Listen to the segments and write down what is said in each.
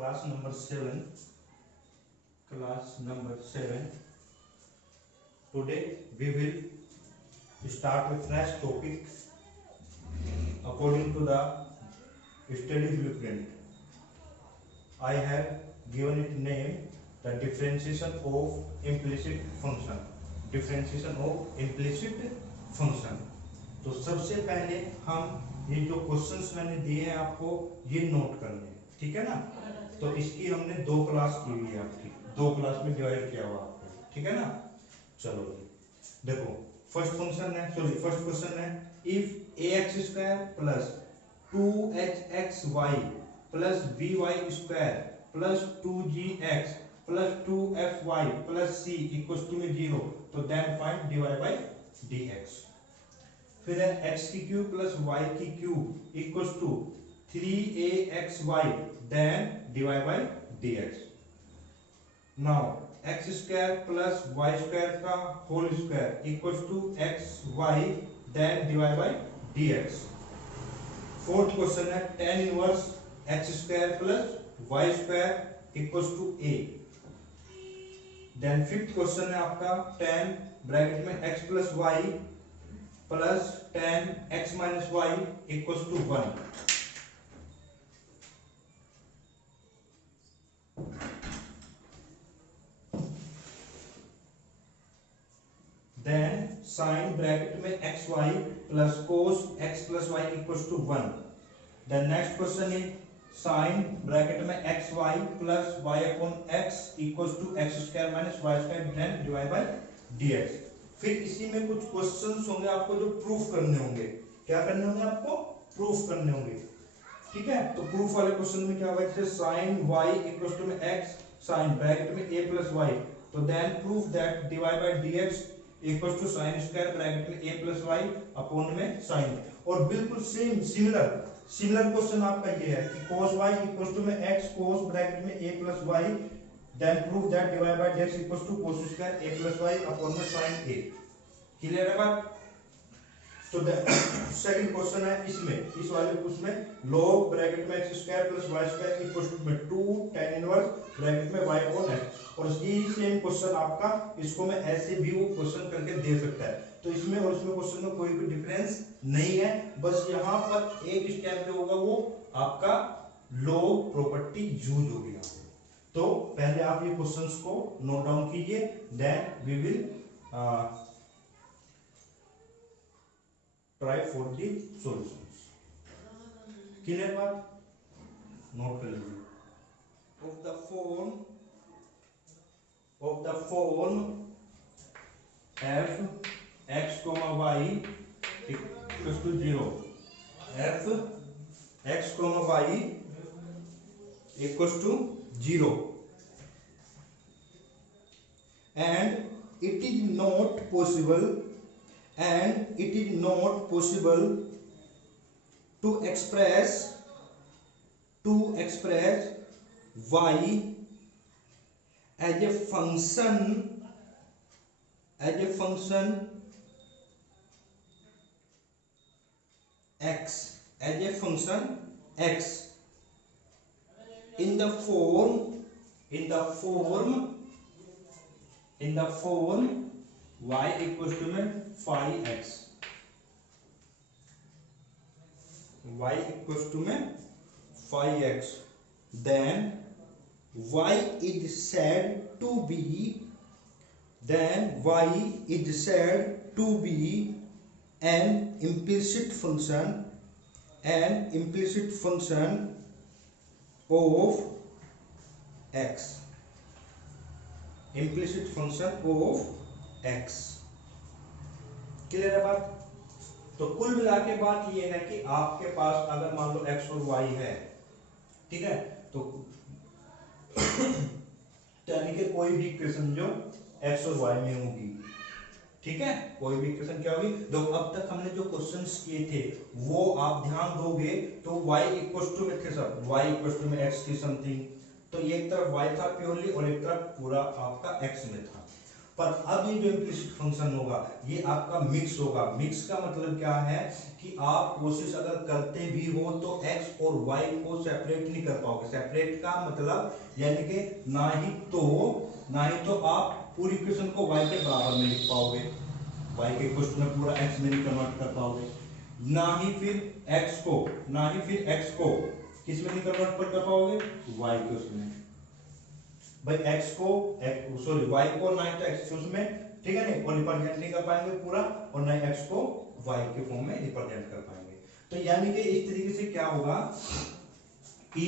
class number 7. Class number 7. Today we will start a fresh topic according to the study blueprint. I have given it name the differentiation of implicit function. Differentiation of implicit function. तो सबसे पहले हम ये जो questions मैंने दिए हैं आपको ये नोट करने हैं, ठीक है ना। तो इसकी हमने दो क्लास की हुई है, आपकी दो क्लास में डिवाइड किया हुआ आपको, ठीक है ना। चलो देखो, फर्स्ट क्वेश्चन है if ax square plus 2hxy plus by square plus 2gx plus 2fy plus c equals to में 0, तो then find dy by dx। फिर है x की क्यूब प्लस y की cube equals to 3axy then dy by dx। Now x square plus y square का whole square equals to xy then dy by dx। Fourth question है tan inverse x square plus y square equals to a। Then fifth question है आपका tan bracket में x plus y plus tan x minus y equals to 1। Then sine bracket में xy plus cos x plus y equals to 1। Then next question है sine bracket में xy plus y upon x equals to x square minus y square then divide by dx। फिर इसी में कुछ questions होंगे आपको जो प्रूफ करने होंगे। क्या करने होंगे आपको? प्रूफ करने होंगे, ठीक है। तो प्रूफ वाले क्वेश्चन में क्या होगा, जैसे sin y इक्वल्स टू में x sin ब्रैकेट में a प्लस y, तो then proof that dy by dx equals to sin square bracket में a प्लस y अपॉन में sin। और बिल्कुल सेम सिमिलर क्वेश्चन आपका ये है कि cos y इक्वल्स टू में x cos ब्रैकेट में a plus y then proof that dy by dx equals to cos square a plus y upon में sin a। क्लियर है बात? तो सेकंड क्वेश्चन है इसमें, इस वाले उसमें log ब्रैकेट में x square plus y square equals to में 2 tan इनवर्स ब्रैकेट में y अपॉन x। और ये सेम क्वेश्चन आपका, इसको मैं ऐसे भी वो क्वेश्चन करके दे सकता है। तो इसमें और इसमें क्वेश्चन में कोई भी डिफरेंस नहीं है, बस यहाँ पर एक स्टेप जो होगा वो आपका log प्रॉपर्टी यूज होगी यहाँ पे। तो पहले आप ये क्वेश्चंस को नोट डाउन कीजिए, then we will try for the solutions. Clear बात? नोट कर लीजिए। Of the form f x, y equals to 0, f x, y equals to 0 and it is not possible to express y as a function x in the form y equals to में 5x, y equals to में 5x, then y is said to be an implicit function of x, implicit function of x। Clear है बात? तो कुल मिला के बात ये है कि आपके पास अगर मान लो x और y है, ठीक है, तो यानी कि कोई भी इक्वेशन जो x और y में होगी, ठीक है, कोई भी इक्वेशन क्या होगी। तो अब तक हमने जो क्वेश्चंस किए थे वो आप ध्यान दोगे तो y इक्वल्स टू में थे सब, y इक्वल्स टू में x की समथिंग, तो एक तरफ y था प्योरली और एक तरफ पूरा आपका x में था। पर अब ये जो इम्प्लिसिट फंक्शन होगा ये आपका मिक्स होगा। मिक्स का मतलब क्या है कि आप कोशिश अगर करते भी हो तो x और y को सेपरेट नहीं कर पाओगे। सेपरेट का मतलब यानी कि ना ही तो आप पूरी इक्वेशन को y के बराबर में लिख पाओगे, y के क्वेश्चन में पूरा x में नहीं कन्वर्ट कर पाओगे, ना ही फिर x को किस में नहीं कन्वर्ट कर पाओगे, y के उसमें। भाई x को y को ना ही तो x उसमें, ठीक है नहीं, और रिप्रेजेंट नहीं कर पाएंगे पूरा, और ना x को y के फॉर्म में रिप्रेजेंट कर पाएंगे। तो यानी कि इस तरीके से क्या होगा कि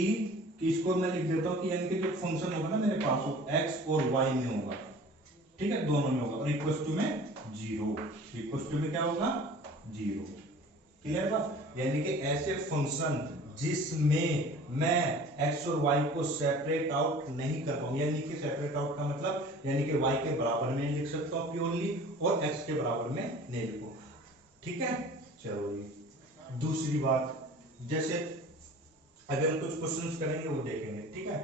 इसको मैं लिख देता हूं कि यानी कि जो फंक्शन होगा ना मेरे पास वो x और y में होगा, ठीक है, दोनों में होगा, और इक्वल टू में 0, इक्वल टू में क्या होगा 0। क्लियर बात? यानी कि ऐसे फंक्शन जिसमें मैं x और y को सेपरेट आउट नहीं कर पाऊंगा, यानी कि सेपरेट आउट का मतलब यानी कि y के बराबर में लिख सकता हूं प्योरली और x के बराबर में नहीं लिखो, ठीक है। चलो ये दूसरी बात, जैसे अगर हम कुछ क्वेश्चंस करेंगे वो देखेंगे, ठीक है।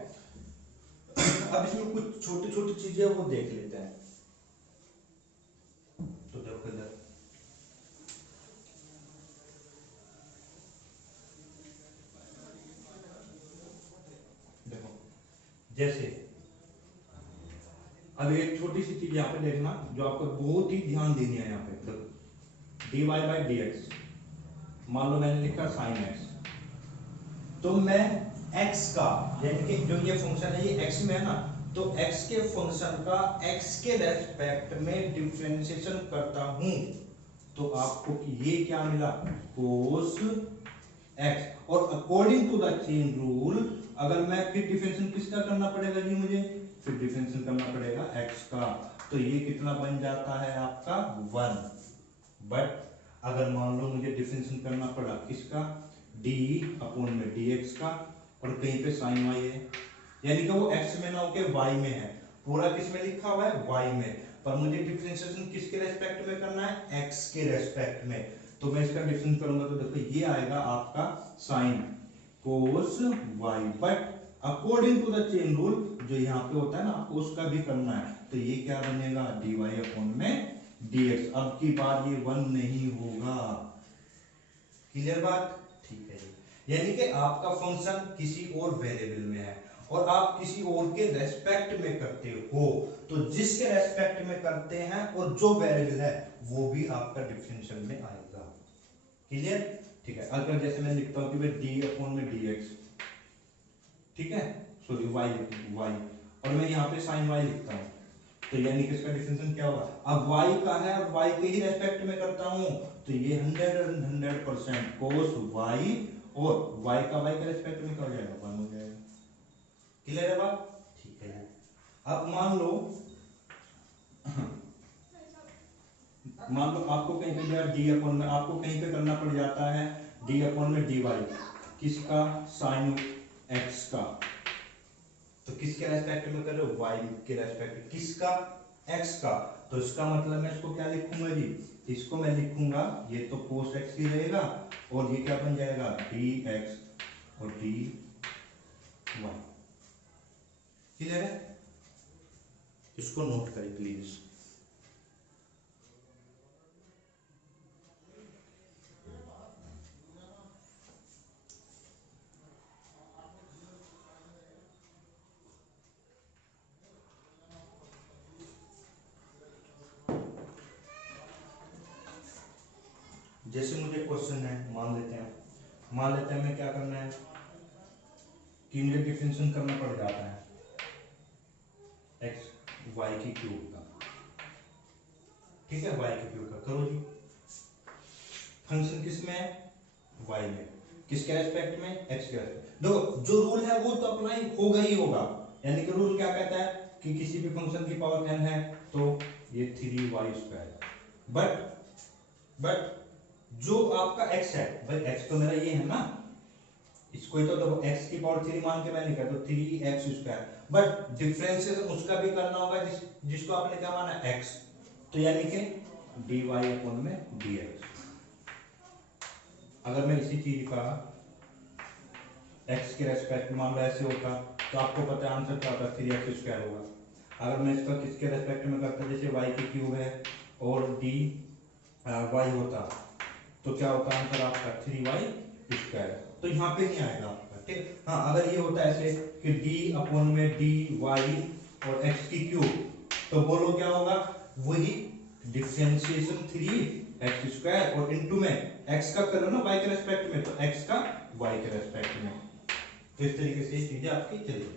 अब इसमें कुछ छोटी छोटी चीजें वो देख लेते हैं। तो देखो इधर देखो, जैसे अब एक छोटी सी चीज यहाँ पे देखना जो आपको बहुत ही ध्यान देनी है। यहाँ पे देखो dy बाई डी एक्स, मान लो मैंने लिखा साइन एक्स, तो मैं x का यानी कि जो ये फंक्शन है ये x में है ना, तो x के फंक्शन का x के रेस्पेक्ट में डिफरेंशिएशन करता हूं, तो आपको ये क्या मिला cos x, और according to the chain rule अगर मैं फिर डिफरेंशिएशन किसका करना पड़ेगा जी, मुझे फिर डिफरेंशिएशन करना पड़ेगा x का, तो ये कितना बन जाता है आपका 1। बट अगर मान लो मुझे डिफरेंशिएशन करना पड़ा किसका, d अपॉन में dx का, और कहीं पे sin y है, यानी कि वो x में ना होके y में है, पूरा किस में लिखा हुआ है y में, पर मुझे डिफरेंशिएशन किसके रेस्पेक्ट में करना है, x के रेस्पेक्ट में। तो मैं इसका डिफरेंस करूंगा तो देखो ये आएगा आपका sin cos y, but according to the chain rule जो यहाँ पे होता है ना आपको उसका भी करना है, तो ये क्या बनेगा dy अपॉन में dx। अब की बार ये 1 नहीं होगा, क्लियर बात? ठीक है जी। यानी कि आपका फंक्शन किसी और वेरिएबल में है और आप किसी और के रेस्पेक्ट में करते हो, तो जिसके रेस्पेक्ट में करते हैं और जो वेरिएबल है वो भी आपका डिफरेंशियल में आएगा, क्लियर? ठीक है। अगर जैसे मैं लिखता हूं कि भाई डी अपॉन में dx, ठीक है, सॉरी y, और मैं यहाँ पे sin y लिखता हूँ, तो यानी कि इसका डिफरेंशियल क्या होगा, अब y का है और y के ही रेस्पेक्ट में करता हूँ, तो ये 100% cos y, और y का y के रेस्पेक्ट में क्या हो जाएगा 1 हो जाएगा, क्लियर है बात? ठीक है। अब मान लो आपको कहीं पे दिया d अपॉन में, आपको कहीं पे करना पड़ जाता है d अपॉन में dy, किसका, sin x का, तो किसके रेस्पेक्ट में कर रहे हो, y के रेस्पेक्ट, किसका, x का, तो इसका मतलब मैं इसको क्या लिखूंगा जी, इसको मैं लिखूंगा ये तो cos x ही रहेगा, और ये क्या बन जाएगा dx और dy, क्लियर है? इसको नोट करें प्लीज। जैसे मुझे क्वेश्चन है, मान लेते हैं मैं क्या करना है कि मुझे डिफरेंशिएशन करना पड़ जाता है x y की क्यूब का, ठीक है, y की क्यूब का करो जी। फंक्शन किस में है, y में, किसके रेस्पेक्ट में, x के रेस्पेक्ट। देखो जो रूल है वो तो अप्लाई होगा ही होगा, यानी कि रूल क्या कहता है कि किसी भी फंक्शन की पावर n है तो ये 3y², बट जो आपका x है, भाई x तो मेरा ये है ना, इसको ही तो देखो x की पावर 3 मान के मैं लिखा तो 3x², बट डिफरेंशिएशन उसका भी करना होगा जिसको आपने क्या माना x, तो यानी कि dy अपॉन में dx। अगर मैं इसी चीज का x के रेस्पेक्ट मान लो ऐसे होता तो आपको पता है आंसर क्या होता, 3x² होगा। अगर मैं इसका किसके रेस्पेक्ट में करता, जैसे y की क्यूब है और dy होता, तो क्या होता आंसर आपका 3y²। तो यहाँ पे नहीं आएगा आपका, ठीक। हाँ, अगर ये होता ऐसे कि d/dy और x की क्यूब, तो बोलो क्या होगा, वही डिफरेंशिएशन 3x² और इनटू में x का करो ना y के रेस्पेक्ट में, तो x का y के रेस्पेक्ट में। तो इस तरीके से ये चीजें आपकी चलेगी।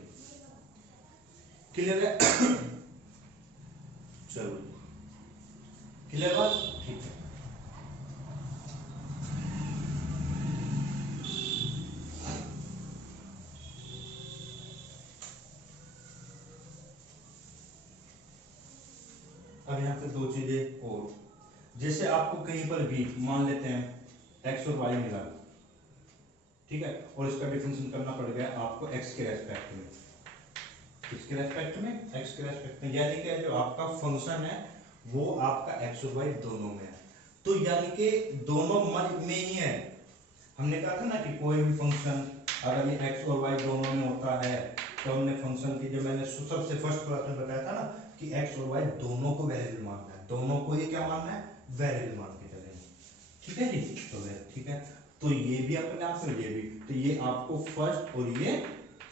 क्लियर है? चलो, क्लियर बात, ठीक है। अब यहाँ पे दो चीजें और, जैसे आपको कहीं पर भी मान लेते हैं x और y मिला, ठीक है, और इसका डिफरेंशिएशन करना पड़ गया आपको x के रेस्पेक्ट में, किसके रेस्पेक्ट में, x के रेस्पेक्ट में, यानी कि जो आपका फंक्शन है वो आपका x और y दोनों में है, तो यानी कि दोनों में ही है। हमने कहा था ना कि कोई भी फंक्शन अगर ये x और y दोनों में होता है, तो हमने फंक्शन की जो मैंने सबसे फर्स्ट क्लास में बताया था ना कि x और y दोनों को वेरिएबल मानना है, दोनों को ये क्या मानना है, वेरिएबल मान के चलेंगे, ठीक है जी। तो ठीक है, तो ये भी अपने आप में, ये भी, तो ये आपको फर्स्ट और ये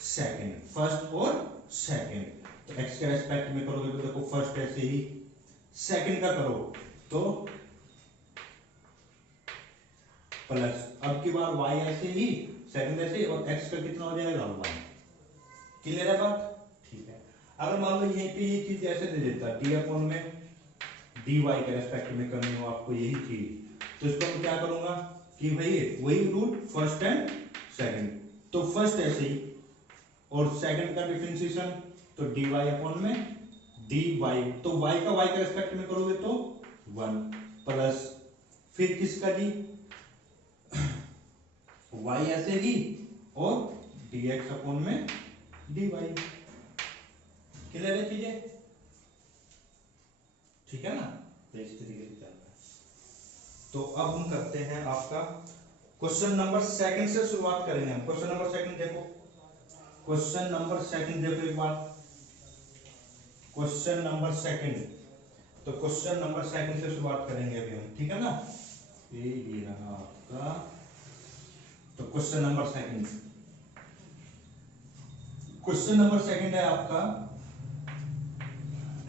सेकंड, फर्स्ट और सेकंड, तो x के रेस्पेक्ट में करोगे तो देखो फर्स्ट ऐसे ही, सेकंड का करो तो प्लस, अब की बार y ऐसे ही, सेकंड ऐसे ही, और x का कितना हो जाएगा 1। क्लियर है बात, ठीक है। अगर मान लो यहीं पे ये चीज ऐसे दे देता d/dy के रेस्पेक्ट में करनी हो आपको यही चीज, तो इसको मैं क्या करूंगा कि भाई वही रूट फर्स्ट एंड सेकंड, तो फर्स्ट ऐसे ही और सेकंड का डिफरेंशिएशन, तो dy/dy, तो y का y के रेस्पेक्ट में करोगे तो 1 प्लस, फिर किसका जी y ऐसे ही और dx/dy। क्लियर है चीजें, ठीक है ना, तो इस तरीके से चलता है। तो अब हम करते हैं आपका क्वेश्चन नंबर सेकंड से शुरुआत करेंगे हम। क्वेश्चन नंबर सेकंड देखो, क्वेश्चन नंबर सेकंड देखो एक बार, क्वेश्चन नंबर सेकंड, तो क्वेश्चन नंबर सेकंड से शुरुआत करेंगे अभी हम, ठीक है ना। ये रहा आपका, तो question number second, question number second है आपका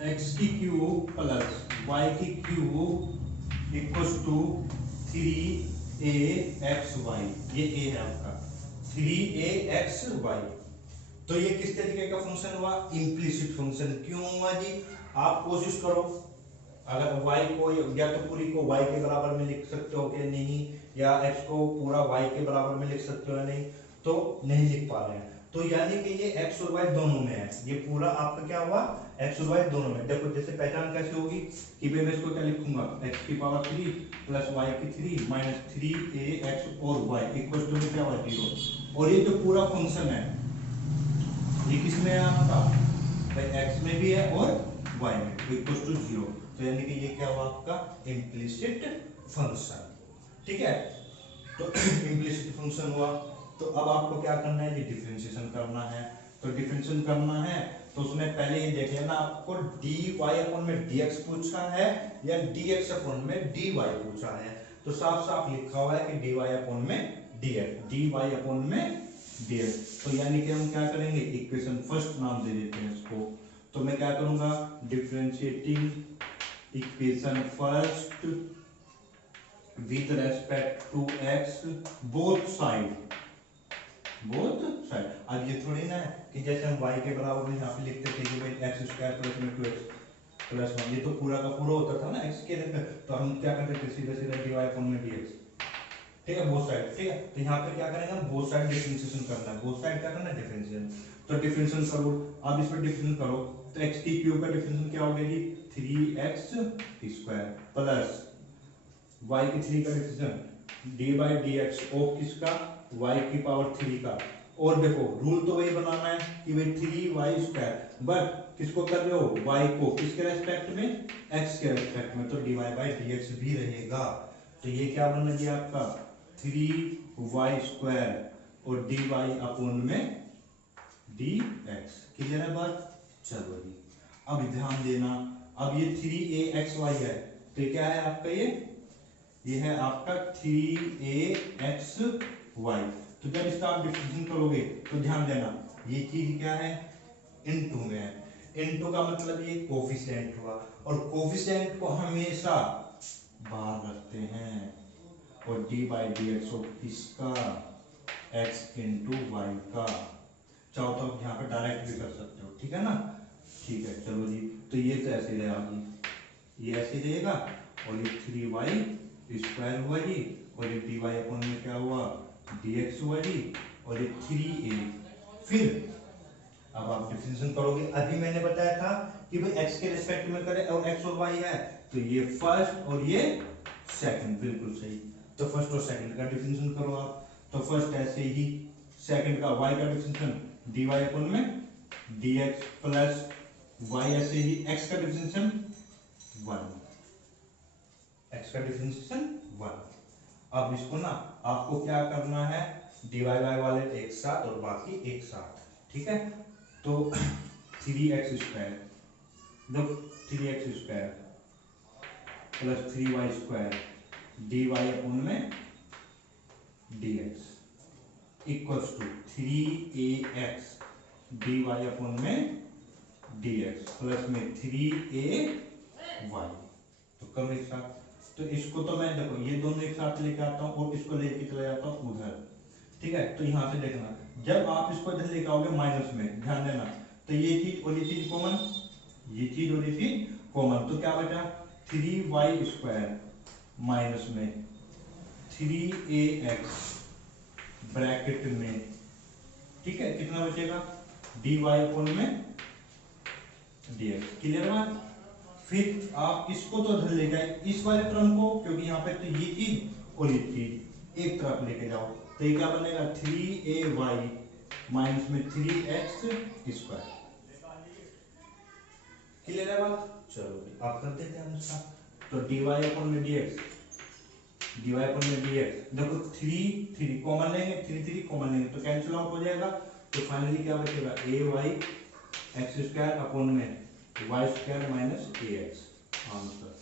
x की क्यूब प्लस y की क्यूब इक्वल्स टू 3axy, ये a है आपका 3axy। तो ये किस तरीके का फंक्शन हुआ, इम्प्लिसिट फंक्शन। क्यों हुआ जी, आप कोशिश करो, अगर y को या तो पूरी को y के बराबर में लिख सकते हो कि नहीं, या x को पूरा y के बराबर में लिख सकते हो या नहीं, तो नहीं लिख पा रहे हैं, तो यानी कि ये x और y दोनों में है, ये पूरा आपका क्या हुआ, x और y दोनों में। देखो जैसे पहचान कैसे होगी कि भाई मैं इसको क्या लिखूंगा, x की पावर 3 प्लस y की 3 माइनस 3ax और y इक्वल टू क्या हुआ 0। और ये जो पूरा फंक्शन है ये किसमें है आपका, भाई x में भी है और y में, इक्वल टू 0, तो यानी कि ये क्या हुआ आपका इम्प्लिसिट फंक्शन, ठीक है। तो इम्प्लिसिट फंक्शन हुआ, तो अब आपको क्या करना है, ये डिफरेंशिएशन करना है। तो डिफरेंशिएशन करना है तो उसमें पहले ये देख लेना, आपको dy/dx पूछा है या dx/dy पूछा है, तो साफ साफ लिखा हुआ है कि dy/dx, dy/dx। तो यानी कि हम क्या करेंगे, इक्वेशन फर्स्ट नाम दे देते हैं इसको, तो मैं क्या करूंगा, differentiating equation first with respect to x both side. अब ये थोड़ी ना है कि जैसे हम y के बराबर में यहाँ पे लिखते थे कि भाई x² + 2x + 1, ये तो पूरा का पूरा होता था ना x के लिए, तो हम क्या करते थे सीधे सीधे dy/dx, ठीक है, बोथ साइड, ठीक है। तो यहाँ पे क्या करेंगे हम, बोथ साइड डिफरेंशिएशन करना है, बोथ साइड क्या करना है, डिफरेंशिएशन। तो डिफरेंशिएशन करो, अब इसमें डिफरेंशिएशन करो, तो x की क्यूब का डिफरेंशिएशन क्या हो गया जी 3x² प्लस y की 3 का डिफरेंशिएशन d/dx ऑफ किसका, y की पावर 3 का। और देखो रूल तो वही बनाना है कि भाई 3y², बट किसको कर रहे हो, y को, किसके रेस्पेक्ट में, x के रेस्पेक्ट में, तो dy/dx भी रहेगा। तो ये क्या बन गया आपका 3y² और dy/dx। क्लियर है बात, चलो जी। अब ध्यान देना, अब ये 3axy है, तो क्या है आपका, ये है आपका 3axy। तो जब इसका आप डिफरेंशिएशन करोगे तो ध्यान देना, ये चीज क्या है, इनटू में है। इनटू का मतलब ये कोफिशिएंट हुआ, और कोफिशिएंट को हमेशा बाहर रखते हैं, और डी बाई डी एक्स किसका, एक्स इंटू वाई का। चाहो तो आप यहाँ पे डायरेक्ट भी कर सकते हो, ठीक है ना। ठीक है, चलो जी, तो ये तो ऐसे रहेगा जी, ये ऐसे रहेगा, और ये 3y² हुआ जी, और ये dy अपन में क्या हुआ, dx हुआ जी, और ये 3a। फिर अब आप डिफरेंशिएशन करोगे, अभी मैंने बताया था कि भाई x के रिस्पेक्ट में करें, और x और y है, तो ये फर्स्ट और ये सेकंड, बिल्कुल सही। तो फर्स्ट और सेकंड का डिफरेंशिएशन करो आप, तो फर्स्ट ऐसे ही, सेकंड का y का डिफरेंशिएशन dy अपन में dx प्लस y, ऐसे ही x का डिफरेंशिएशन 1, x का डिफरेंशिएशन 1। अब इसको ना आपको क्या करना है, dy वाले एक साथ और बाकी एक साथ, ठीक है। तो 3x² जब 3x² plus 3y² dy upon में dx equals to 3ax dy upon में dx प्लस में 3ay। तो करो एक साथ, तो इसको तो मैं देखो ये दोनों एक साथ लेके आता हूँ और इसको लेके चला जाता हूँ उधर, ठीक है। तो यहाँ से देखना, जब आप इसको इधर लेके आओगे माइनस में, ध्यान देना, तो ये चीज और ये चीज कॉमन, ये चीज और ये चीज कॉमन, तो क्या बचा 3y² माइनस में 3ax ब्रैकेट में, ठीक है, कितना बचेगा dy अपन में dx। क्लियर बात। फिर आप इसको तो इधर ले जाए, इस वाले टर्म को, क्योंकि यहाँ पे तो ये चीज और ये चीज एक तरफ लेके जाओ, तो ये क्या बनेगा 3ay माइनस में 3x²। क्लियर है बात। चलो आप कर देते हैं इसका, तो dy अपन में dx, dy अपन में dx, देखो 3 कॉमन लेंगे, 3 कॉमन लेंगे तो कैंसिल आउट हो जाएगा, तो फाइनली क्या बचेगा ay x² अपन में y² minus ax। Answer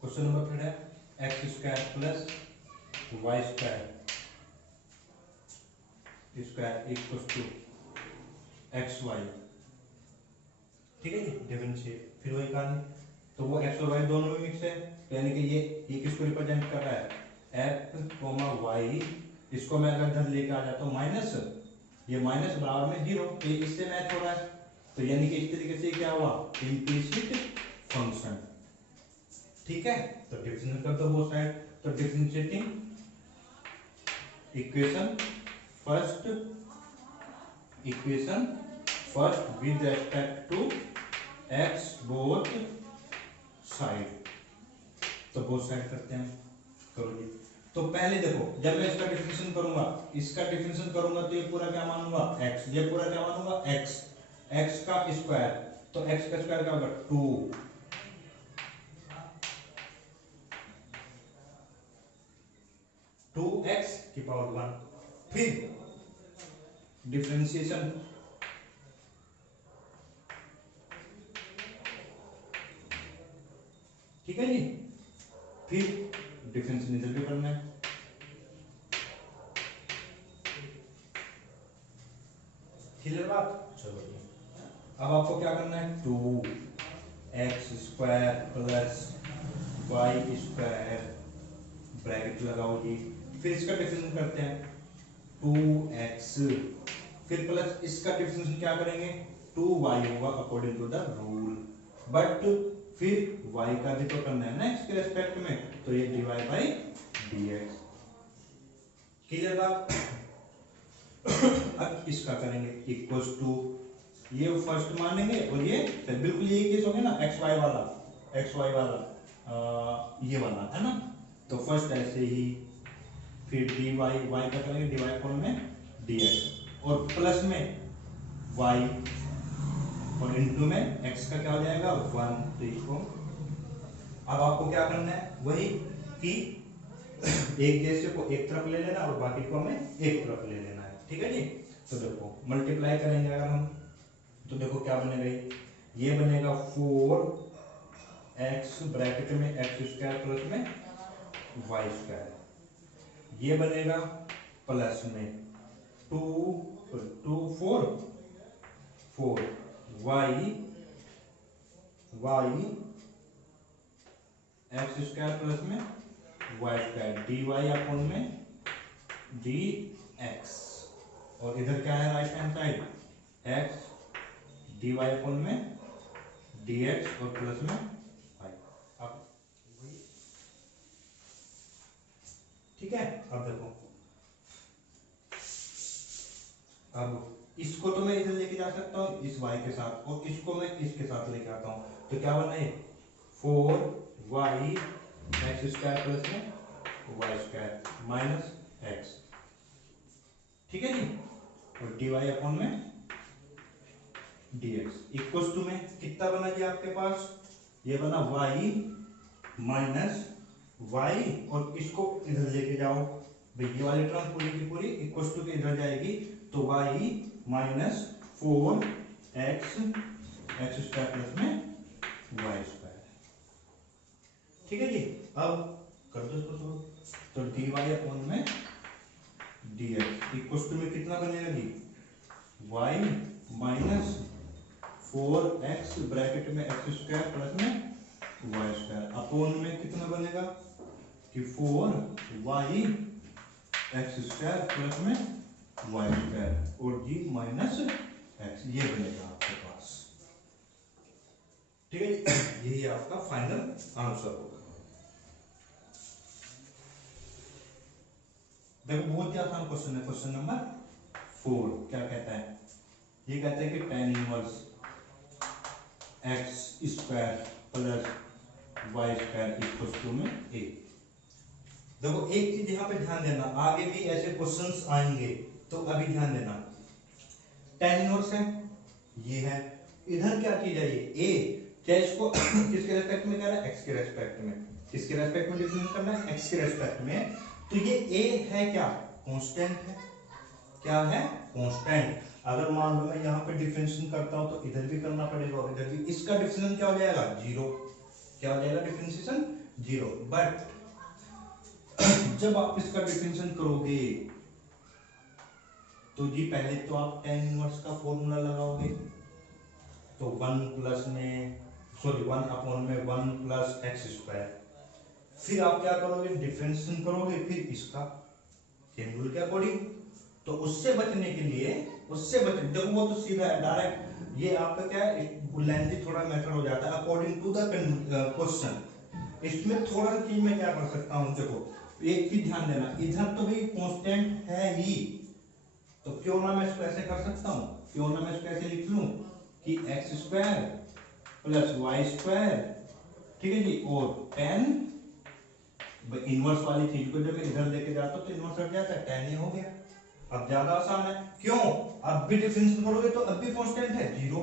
question number third है x² plus y² equal to xy, ठीक है जी, डिफरेंशिएट। फिर वही कहानी, तो वो x और y दोनों में मिक्स है, यानी कि ये किसको रिप्रेजेंट कर रहा है, f, y। इसको मैं अगर इधर लेके आ जाता हूँ माइनस, ये माइनस बराबर में 0, तो ये इससे मैच हो रहा है, तो यानी कि इस तरीके से क्या हुआ, इम्प्लिसिट फंक्शन, ठीक है। तो डिफरेंशिएट कर दो बोथ साइड, तो differentiating equation first with respect to x both side, तो बोथ साइड करते हैं, करो जी। तो पहले देखो, जब मैं इसका डिफरेंशिएशन करूंगा, तो ये पूरा क्या मानूंगा x, ये पूरा क्या मानूंगा x का स्क्वायर, तो x का स्क्वायर क्या होगा 2x की पावर 1। फिर डिफरेंशिएशन, ठीक है जी, फिर डिफरेंशिएशन इधर भी करना है, क्लियर बात। चलो अब आपको क्या करना है, 2x² प्लस y² ब्रैकेट लगाओ जी, फिर इसका डिफरेंशिएशन करते हैं 2x, फिर प्लस इसका डिफरेंशिएशन क्या करेंगे 2y होगा according to the rule, but फिर y का भी तो करना है ना x के रेस्पेक्ट में, तो ये dy बाई dx। क्लियर बात। अब इसका करेंगे इक्वल्स टू, ये फर्स्ट मानेंगे और ये फिर बिल्कुल यही केस हो गया ना, xy वाला ये वाला है ना, तो फर्स्ट ऐसे ही, फिर dy y का करेंगे dy कोण में dx, और प्लस में y और इनटू में x का क्या हो जाएगा 1। तो इसको अब आपको क्या करना है, वही कि एक जैसे को एक तरफ ले लेना और बाकी को हमें एक तरफ ले लेना है, ठीक है जी। तो देखो मल्टीप्लाई करेंगे अगर हम, तो देखो क्या बनेगा, ये बनेगा 4x ब्रैकेट में एक्स स्क्वायर प्लस में वाई स्क्वायर, ये बनेगा प्लस में 2 2 4 4 वाई एक्स स्क्वायर प्लस में y square d y upon में डी एक्स, और इधर क्या है right hand side x d y upon में डी एक्स और प्लस में वाई। अब ठीक है, अब देखो, अब इसको तो मैं इधर लेके जा सकता हूँ इस y के साथ, और इसको मैं इसके साथ लेके आता हूँ, तो क्या बना है 4y एक्स स्क्वायर प्लस में वाई स्क्वायर माइनस एक्स, ठीक है जी, और dy अपॉन में dx इक्वल टू में कितना बना जी आपके पास, ये बना y माइनस y, और इसको इधर लेके जाओ भाई, ये वाली टर्म पूरी की पूरी इक्वल टू के इधर जाएगी, तो y minus 4x x square plus में वाई स्क्वायर, ठीक है जी। अब कर दो इसको सोल्व, तो dy अपॉन में dx इक्वल टू में कितना बनेगा जी, y माइनस 4x ब्रैकेट में एक्स स्क्वायर प्लस में वाई स्क्वायर अपॉन में कितना बनेगा कि 4y एक्स स्क्वायर प्लस में वाई स्क्वायर और जी माइनस एक्स, ये बनेगा आपके पास, ठीक है, यही आपका फाइनल आंसर होगा। देखो बहुत ही आसान क्वेश्चन है, क्वेश्चन नंबर 4 क्या कहता है, ये कहता है कि tan inverse x square plus y square equal to में ए। देखो एक चीज यहाँ पे ध्यान देना, आगे भी ऐसे क्वेश्चंस आएंगे तो अभी ध्यान देना, tan इनवर्स है, ये है, इधर क्या चीज है ये a, क्या इसको किसके रेस्पेक्ट में कह रहा है, x के रेस्पेक्ट में, किसके रेस्पेक्ट में डिफरेंस करना है, x के रेस्पेक्ट में, तो ये a है क्या, कांस्टेंट है, क्या है कांस्टेंट। अगर मान लो मैं यहाँ पे डिफरेंशिएशन करता हूँ तो इधर भी करना पड़ेगा और इधर भी, इसका डिफरेंशिएशन क्या हो जाएगा, जीरो, क्या हो जाएगा डिफरेंशिएशन जीरो, बट जब आप इसका डिफरेंशिएशन करोगे तो जी पहले तो आप tan इनवर्स का फॉर्मूला लगाओगे, तो 1 अपॉन में 1 प्लस एक्स स्क्वायर, फिर आप क्या करोगे डिफरेंशिएशन करोगे, फिर इसका चेन रूल के अकॉर्डिंग, तो उससे बचने के लिए, जब वो तो सीधा है डायरेक्ट, ये आपका क्या है लेंथी थोड़ा मैटर हो जाता है अकॉर्डिंग टू द क्वेश्चन, इसमें थोड़ा सा चीज मैं क्या कर सकता हूँ, देखो एक चीज ध्यान देना, इधर तो भी कांस्टेंट है ही, तो क्यों ना मैं इसको ऐसे कर सकता हूँ, क्यों ना मैं इसको ऐसे लिख लूं कि x square plus y square, ठीक है जी, और tan इनवर्स वाली चीज को जब मैं इधर लेके जाता हूँ तो इनवर्स हट जाता है, tan ही हो गया। अब ज्यादा आसान है, क्यों, अब भी डिफरेंस करोगे तो अब भी कांस्टेंट है जीरो,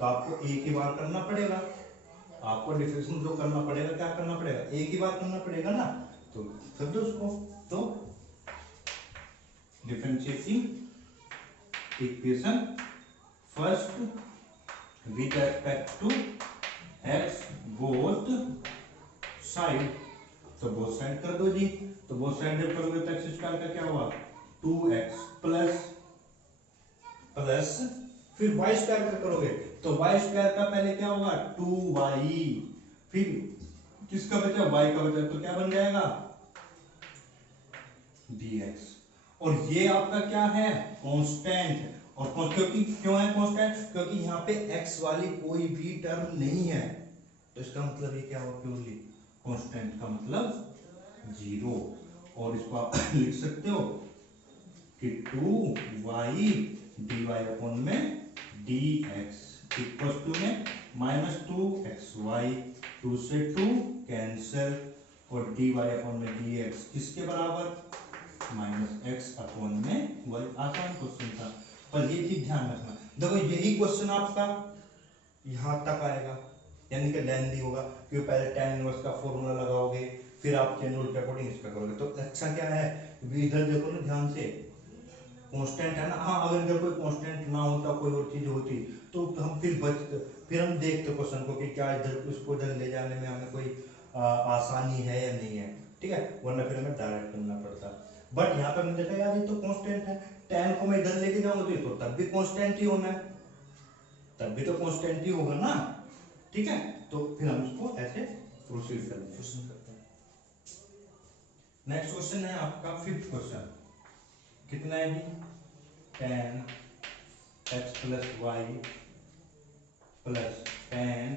तो आपको एक ही बार करना पड़ेगा, आपको डिफरेंशिएशन जो करना पड़ेगा, क्या करना पड़ेगा, एक ही बार करना पड़ेगा ना, तो कर दो उसको, तो differentiating equation first with respect to x both side, तो बोथ साइड कर दो जी, तो बोथ साइड जब करोगे तो एक्स स्क्वायर का क्या हुआ 2x प्लस फिर वाई स्क्वायर का करोगे तो वाई स्क्वायर का पहले क्या होगा 2y, फिर किसका बचा y का बचा, तो क्या बन जाएगा dx, और ये आपका क्या है कांस्टेंट, और क्योंकि क्यों है कांस्टेंट, क्योंकि यहाँ पे x वाली कोई भी टर्म नहीं है, तो इसका मतलब ये क्या होगा प्योरली कांस्टेंट का मतलब जीरो, और इसको आप लिख सकते हो कि 2y dy अपॉन में dx इक्वल टू में माइनस 2xy, 2 से 2 कैंसिल, और dy अपॉन में dx किसके बराबर माइनस x अपॉन में y। आसान क्वेश्चन था, पर ये चीज ध्यान रखना, देखो यही क्वेश्चन आपका यहाँ तक आएगा, यानी कि लेंथी होगा, क्योंकि पहले tan इनवर्स का फॉर्मूला लगाओगे, फिर आप चेन रूल के अकॉर्डिंग इसका करोगे, तो अच्छा क्या है इधर देखो ना ध्यान से, कांस्टेंट है ना। हाँ, अगर इधर कोई कांस्टेंट ना होता, कोई और चीज होती, तो हम फिर हम देखते क्वेश्चन को कि क्या इधर इसको इधर ले जाने में हमें कोई आसानी है या नहीं है, ठीक है, वरना फिर हमें डायरेक्ट करना पड़ता। बट यहाँ पे हमने देखा यार ये तो कांस्टेंट है, tan को मैं इधर लेके जाऊंगा तो तब भी कांस्टेंट ही होना है, तब भी तो कांस्टेंट ही होगा ना, ठीक है। तो फिर हम इसको ऐसे प्रोसीड करते हैं। नेक्स्ट क्वेश्चन है आपका फिफ्थ क्वेश्चन। कितना है जी? tan x plus y plus tan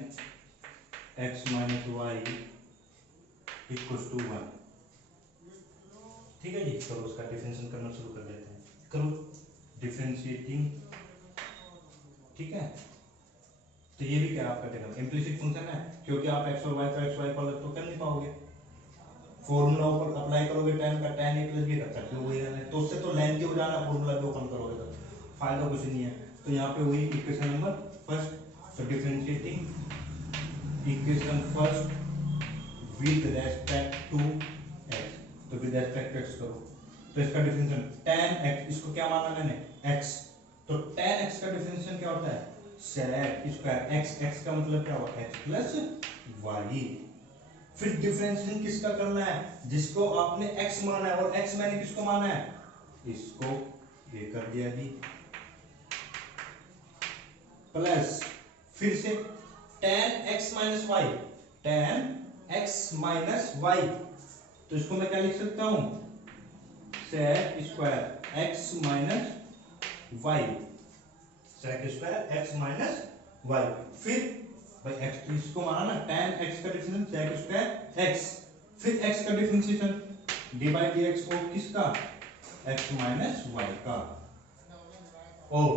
x minus y equals to 1। ठीक है जी, चलो उसका डिफरेंशिएशन करना शुरू कर देते हैं। करो डिफरेंशिएटिंग, ठीक है। तो ये भी क्या आपका देखा इम्प्लिसिट फंक्शन है, क्योंकि आप x और y का x y को अलग तो कर नहीं पाओगे। फॉर्मूला ऊपर अप्लाई करोगे tan का tan a प्लस b का तक वही रहना है, तो उससे तो लेंथी हो जाना, फॉर्मूला भी ओपन करोगे तो फायदा कुछ नहीं है। तो यहाँ पे वही इक्वेशन नंबर फर्स्ट, तो differentiating equation first with respect to x, तो विद रेस्पेक्ट टू x करो। तो इसका डिफरेंशिएशन tan x, इसको क्या माना मैंने x, तो tan x का डिफरेंशिएशन क्या होता है? sec स्क्वायर x, x का मतलब क्या हुआ? x plus y। फिर डिफरेंशिएशन किसका करना है? जिसको आपने x माना है, और x मैंने किसको माना है? इसको ये कर दिया जी, प्लस फिर से tan x minus y, tan x minus y, तो इसको मैं क्या लिख सकता हूं? sec square x minus y, sec square x minus y. फिर भाई x तो इसको माना ना, tan x का डिफरेंशिएशन sec स्क्वायर x, फिर x का differentiation d by d x, और किसका? x माइनस वाई का, और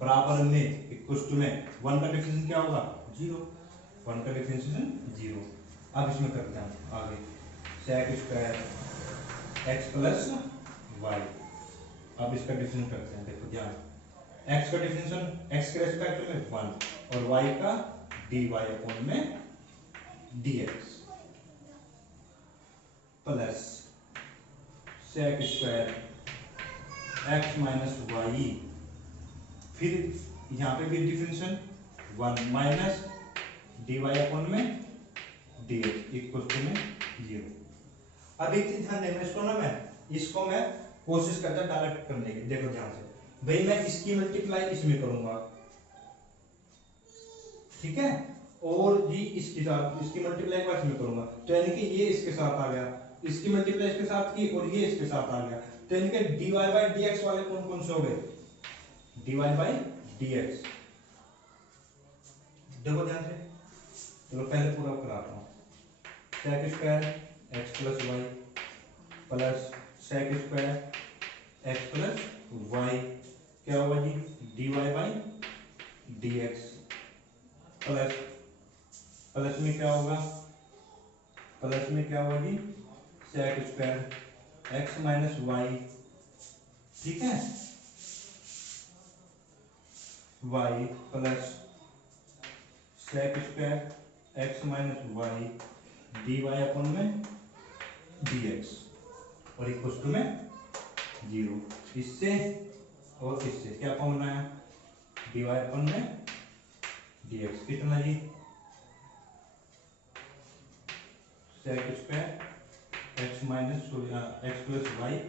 बराबर में इक्वल टू में 1 का डिफरेंशिएशन क्या होगा? 0, 1 का डिफरेंशिएशन 0। अब इसमें करते हैं आगे sec square x plus y. अब इसका डिफरेंशिएशन करते हैं, देखो ध्यान, x का डिफरेंशिएशन x के रेस्पेक्ट में 1 और y का dy अपॉन में dx plus sec square x minus y, फिर यहाँ पे भी डिफरेंशिएशन 1 माइनस dy अपॉन में dx इक्वल टू में 0। अब एक चीज ध्यान देना, इसको मैं कोशिश करता डायरेक्ट करने की, देखो ध्यान से भाई, मैं इसकी मल्टीप्लाई इसमें करूंगा, ठीक है, और ये इसके साथ इसकी मल्टीप्लाई को इसमें करूंगा, तो यानी कि ये इसके साथ आ गया, इसकी मल्टीप्लाई इसके साथ की और ये इसके साथ आ गया, तो यानी कि dy बाई dx वाले कौन कौन से हो गए? dy बाई dx, देखो ध्यान से, चलो पहले पूरा कराता हूँ। sec square x plus y plus sec square x plus y, क्या होगा जी? dy by dx plus, plus में क्या होगा? प्लस में क्या होगा जी? sec square x minus y, ठीक है, y plus sec square x minus y dy upon में dx और इक्वल टू में 0। इससे और इससे क्या फॉर्मूला है? dy अपन में dx कितना जी? sec square x minus x plus y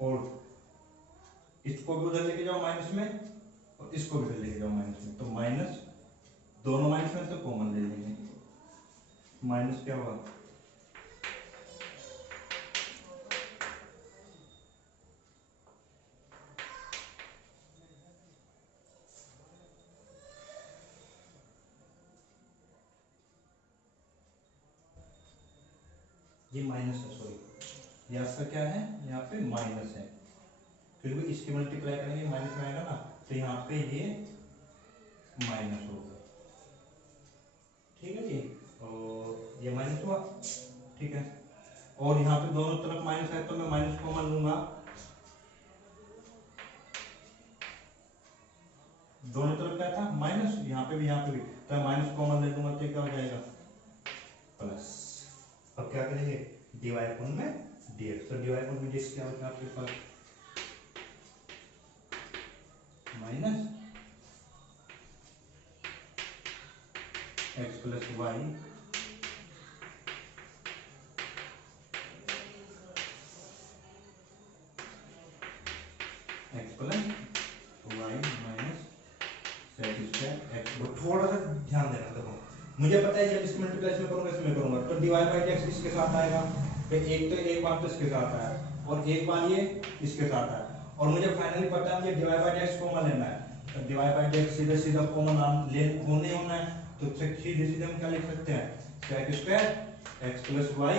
और इसको भी उधर लेके जाओ माइनस में, और इसको भी उधर लेके जाओ माइनस में, तो माइनस, दोनों माइनस में तो कॉमन ले लेंगे, माइनस क्या होगा? ये माइनस है, सॉरी, ये आपका क्या है? यहाँ पे माइनस है, फिर भी इसकी मल्टीप्लाई करेंगे माइनस में आएगा ना, तो यहाँ पे ये माइनस होगा, ठीक है जी, और ये माइनस हुआ, ठीक है, और यहाँ पे दोनों तरफ माइनस है तो मैं माइनस कॉमन लूंगा, दोनों तरफ क्या था माइनस, यहाँ पे भी, तो माइनस कॉमन ले लूंगा तो क्या हो जाएगा प्लस। अब क्या करेंगे डीवाई अपॉन में डीएक्स, तो डीवाई अपॉन में डीएक्स क्या होता है आपके पास minus x plus y x plus y minus sec square x. थोड़ा सा ध्यान देना, देखो मुझे पता है जब इसकी मल्टीप्लाई में करूंगा इसमें करूंगा तो डीवाई बाई डी एक्स इसके साथ आएगा, फिर एक बार तो इसके साथ आया और एक बार ये इसके साथ आया, और मुझे फाइनली पता है मुझे d y by d x common लेना है, तो डीवाई बाई डी एक्स सीधा सीधा कॉमन ले होना है, तो सीधे सीधे हम क्या लिख सकते हैं sec square x plus y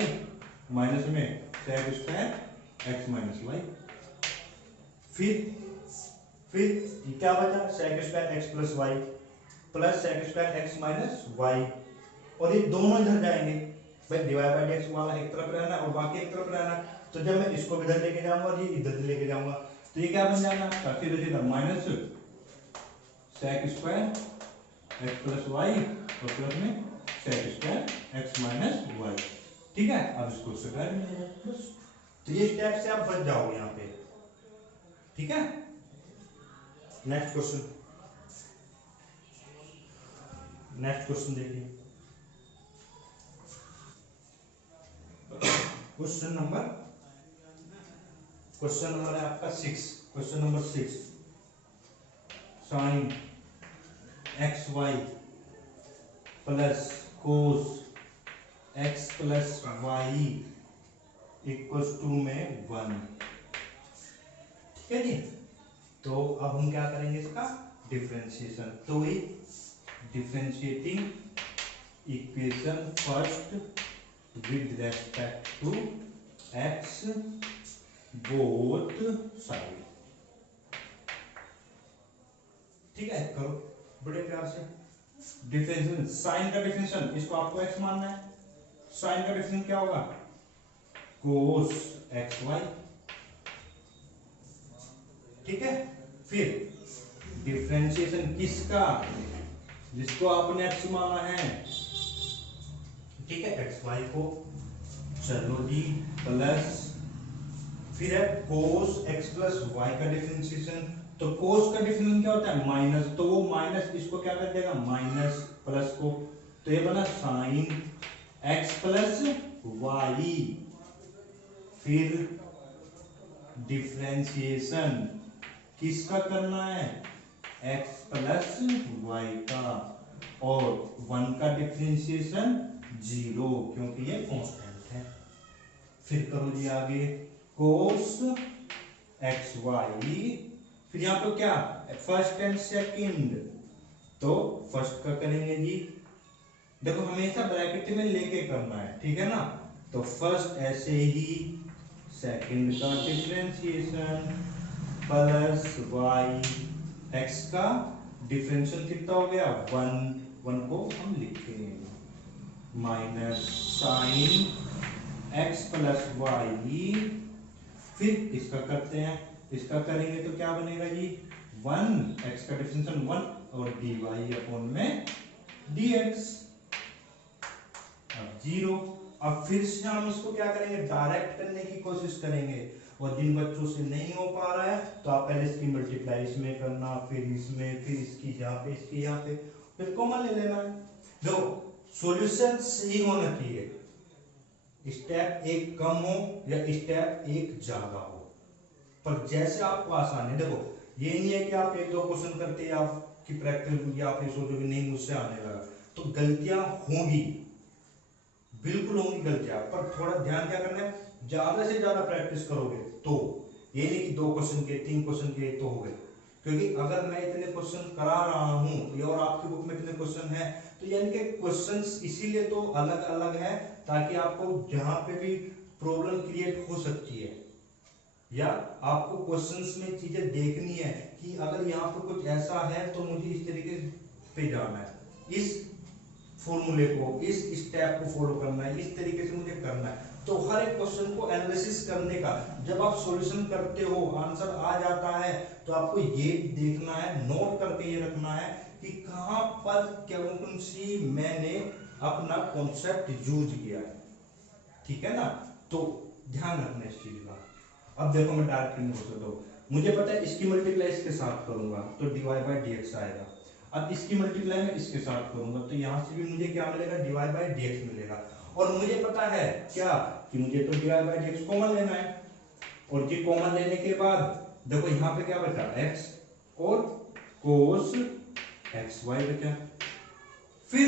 minus में sec square x minus y. फिर क्या बचा sec square x plus y plus sec square x minus y, और ये दोनों इधर जाएंगे भाई, डिवाइड बाय एक्स वाला एक तरफ रहना और बाकी एक तरफ रहना, तो जब मैं इसको इधर लेके जाऊंगा और ये इधर लेके जाऊंगा तो ये क्या बन जाएगा सीधे सीधा minus sec square x plus y और प्लस में sec square x minus y. ठीक है, अब इसको स्क्वायर मिलेगा बस, तो ये स्टेप से आप बच जाओगे यहाँ पे। ठीक है, नेक्स्ट क्वेश्चन देखिए, क्वेश्चन नंबर है आपका 6, question number 6 sine x y plus cos x plus y equals to में 1। ठीक है जी, तो अब हम क्या करेंगे इसका डिफरेंशिएशन, तो ये differentiating equation first with respect to x both side. ठीक है, करो बड़े प्यार से डिफरेंशिएशन, साइन का डिफरेंशिएशन इसको आपको एक्स मानना है, साइन का डिफरेंशिएशन क्या होगा कोस एक्स वाई। ठीक है, फिर डिफरेंशिएशन किसका जिसको आपने एक्स माना है, ठीक है एक्स वाई को, चलो जी प्लस फिर है कोस एक्स प्लस वाई का डिफरेंशिएशन, तो कोस का डिफरेंशिएशन क्या होता है माइनस, तो वो माइनस इसको क्या कर देगा माइनस प्लस को, तो ये बना साइन एक्स प्लस वाई, फिर डिफरेंशिएशन किसका करना है x प्लस वाई का, और 1 का डिफरेंशिएशन 0 क्योंकि ये कांस्टेंट है। फिर करो जी आगे कोस एक्स वाई, फिर यहाँ पे क्या फर्स्ट एंड सेकंड, तो फर्स्ट का करेंगे जी, देखो हमेशा ब्रैकेट में लेके करना है, ठीक है ना, तो फर्स्ट ऐसे ही सेकंड का डिफरेंशिएशन प्लस वाई एक्स का डिफरेंशियल कितना हो गया 1 को हम लिखेंगे minus sine x plus y, फिर इसका करते हैं, इसका करेंगे तो क्या बनेगा जी 1 एक्स का डिफरेंशियल 1 और डी वाई अपॉन में डी एक्स, अब 0। अब फिर से हम इसको क्या करेंगे डायरेक्ट करने की कोशिश करेंगे, और जिन बच्चों से नहीं हो पा रहा है तो आप पहले इसकी मल्टीप्लाई इसमें करना, फिर इसमें, फिर इसकी यहाँ पे, इसकी यहाँ पे, फिर कॉमन ले लेना है। दो सॉल्यूशन सही होना चाहिए, स्टेप एक कम हो या स्टेप एक ज्यादा हो, पर जैसे आपको आसान है। देखो ये नहीं है कि आप एक दो क्वेश्चन करते आपकी प्रैक्टिस या आप ये सोचोगे नहीं मुझसे आने लगा, तो गलतियां होंगी, बिल्कुल होंगी गलतियां, पर थोड़ा ध्यान क्या करना है ज्यादा से ज्यादा प्रैक्टिस करोगे तो, ये नहीं कि 2 क्वेश्चन के 3 क्वेश्चन के तो हो गए, क्योंकि अगर मैं इतने क्वेश्चन करा रहा हूं और आपकी बुक में इतने क्वेश्चन है तो यानी कि क्वेश्चंस इसीलिए तो अलग अलग है ताकि आपको जहां पे भी प्रॉब्लम क्रिएट हो सकती है या आपको क्वेश्चंस में चीजें देखनी है कि अगर यहाँ पे कुछ ऐसा है तो मुझे इस तरीके पे जाना है, इस फॉर्मूले को इस स्टेप को फॉलो करना है, इस तरीके से मुझे करना है, तो हर एक क्वेश्चन को एनालिसिस करने का, जब आप सॉल्यूशन करते हो आंसर आ जाता है तो आपको ये देखना है, नोट करके ये रखना है कि कहां पर कौन सी मैंने अपना कॉन्सेप्ट यूज किया है, ठीक है ना। तो ध्यान रखना इस चीज का। अब देखो मैं डायरेक्ट नहीं हो सकता, मुझे पता है इसकी मल्टीप्लाई इसके साथ करूंगा तो dy बाई dx आएगा। अब इसकी मल्टीप्लाई मैं इसके साथ करूंगा तो यहां से भी मुझे क्या मिलेगा, dy बाई dx मिलेगा। और मुझे पता है क्या कि मुझे तो dy बाई dx कॉमन लेना है, और ये कॉमन लेने के बाद देखो यहाँ पे क्या बचा, x और cos xy बचा, फिर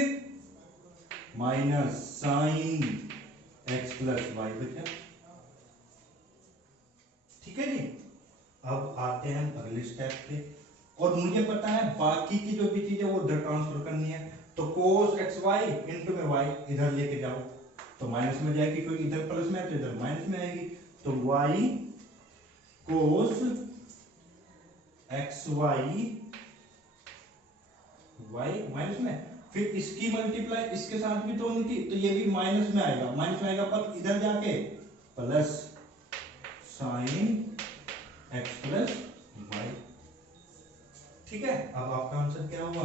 minus sine x plus y बचा, ठीक है जी। अब आते हैं हम अगले स्टेप पे, और मुझे पता है बाकी की जो भी चीज है वो इधर ट्रांसफर करनी है, तो cos xy इनटू में y इधर लेके जाओ तो माइनस में जाएगी, क्योंकि इधर प्लस में है तो इधर माइनस में आएगी, तो y cos xy y minus में, फिर इसकी मल्टीप्लाई इसके साथ भी तो होनी थी तो ये भी माइनस में आएगा, माइनस में आएगा पर इधर जाके plus sine x plus y, ठीक है। अब आपका आंसर क्या हुआ,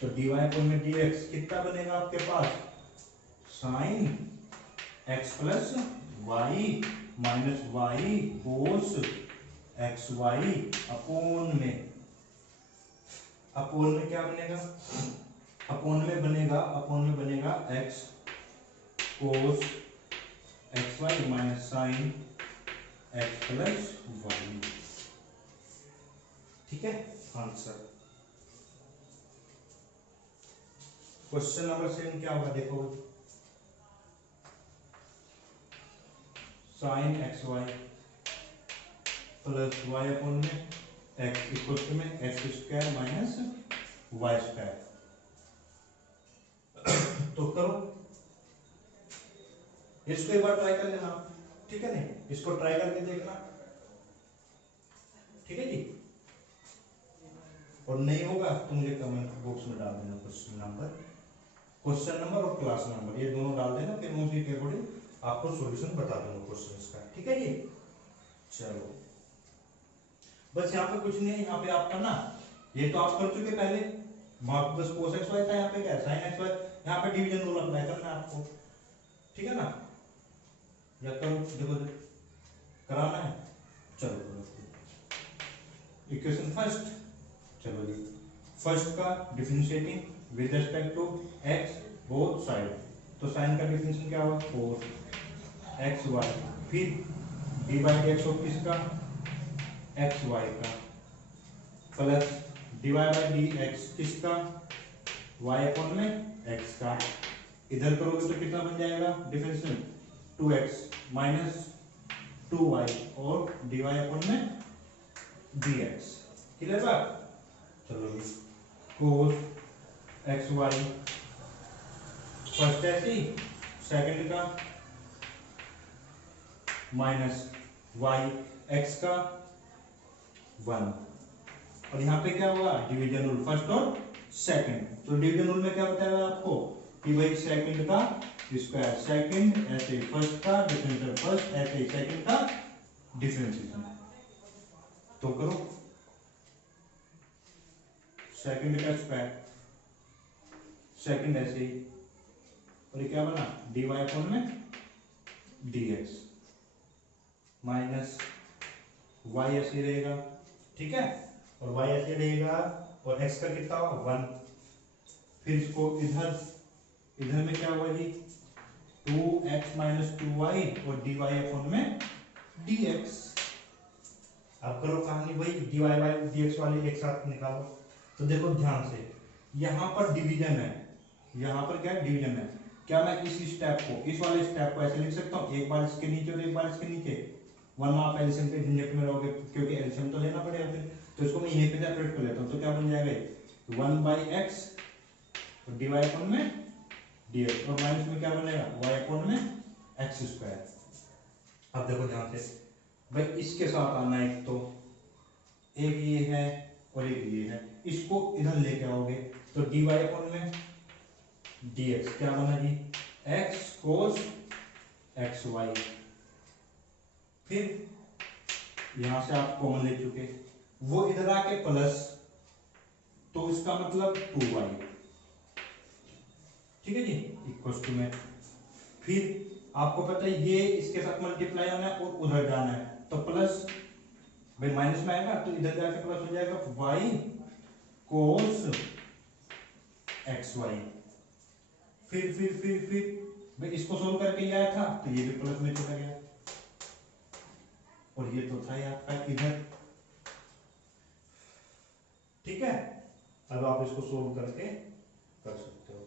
तो dy अपॉन में dx कितना बनेगा आपके पास, sine x plus y minus y cos x y upon में क्या बनेगा, अपॉन में बनेगा x cos x y minus sine x plus y, ठीक है आंसर। क्वेश्चन नंबर 7 क्या होगा देखो, sine x y plus y upon में एक्स इक्वल में x square minus y square, तो करो इसको एक बार ट्राई कर लेना, ठीक है नहीं, इसको ट्राई करके देखना, ठीक है जी। और नहीं होगा तो मुझे कमेंट बॉक्स में डाल देना क्वेश्चन नंबर और क्लास नंबर ये दोनों डाल देना, फिर मैं उसी के अकॉर्डिंग आपको सॉल्यूशन बता दूंगा क्वेश्चन का, ठीक है जी। चलो बस यहाँ पे कुछ नहीं है, यहाँ पे आपका ना ये तो आप कर चुके पहले, बस cos xy था, यहाँ पे क्या sin xy, यहाँ पे डिवीजन रूल अप्लाई करना है आपको, ठीक है ना, या करो देखो कराना है, चलो इक्वेशन फर्स्ट, चलो जी फर्स्ट का differentiating with respect to x both side, तो साइन का डिफरेंशिएशन क्या हुआ 4xy, फिर dy बाई dx ऑफ किसका xy का प्लस dy बाई dx किसका y अपॉन में x का, इधर करोगे तो कितना बन जाएगा डिफरेंशियल 2x माइनस 2y और dy अपॉन में dx, क्लियर बात। चलो cos xy फर्स्ट ऐसे ही, सेकंड का माइनस y x का 1, और यहाँ पे क्या हुआ डिवीजन रूल फर्स्ट और सेकंड, तो डिवीजन रूल में क्या बताया आपको कि भाई सेकंड का स्क्वायर सेकंड, ऐसे फर्स्ट का डिफरेंशियल फर्स्ट, ऐसे सेकंड का डिफरेंशिएशन, तो करो सेकंड का स्क्वायर सेकंड ऐसे ही, और ये क्या बना dy अपॉन में dx माइनस y ऐसे रहेगा, ठीक है, और y ऐसे रहेगा, और x का कितना हुआ 1, फिर इसको इधर में क्या हुआ जी 2x माइनस 2y और dy अपॉन में dx। अब करो कहानी भाई dy बाई dx वाले एक साथ निकालो, तो देखो ध्यान से यहाँ पर डिवीजन है, यहाँ पर क्या डिवीजन है, क्या मैं इस स्टेप को इस वाले स्टेप को ऐसे लिख सकता हूँ, एक बार इसके नीचे और एक बार इसके नीचे, वरना आप एलसीएम के झंझट में रहोगे, क्योंकि एलसीएम तो लेना पड़ेगा फिर, तो इसको मैं यहीं पे सेपरेट कर लेता हूँ, तो क्या बन जाएगा 1 बाई एक्स और dy अपॉन में dx, और माइनस में क्या बनेगा y अपॉन में एक्स स्क्वायर। अब देखो ध्यान से भाई इसके साथ आना, एक ये है और एक ये है, इसको इधर लेके आओगे तो dy अपॉन में dx क्या बना जी x cos एक्स वाई, फिर यहां से आप कॉमन ले चुके, वो इधर आके प्लस, तो इसका मतलब 2y, ठीक है जी, इक्वल टू में, फिर आपको पता है ये इसके साथ मल्टीप्लाई होना है और उधर जाना है, तो प्लस, भाई माइनस में आएगा तो इधर जाके प्लस हो जाएगा, y cos xy, फिर भाई इसको सोल्व करके ये आया था तो ये भी प्लस में चला गया, और ये तो था ही आपका इधर, ठीक है। अब आप इसको सोल्व करके कर सकते हो।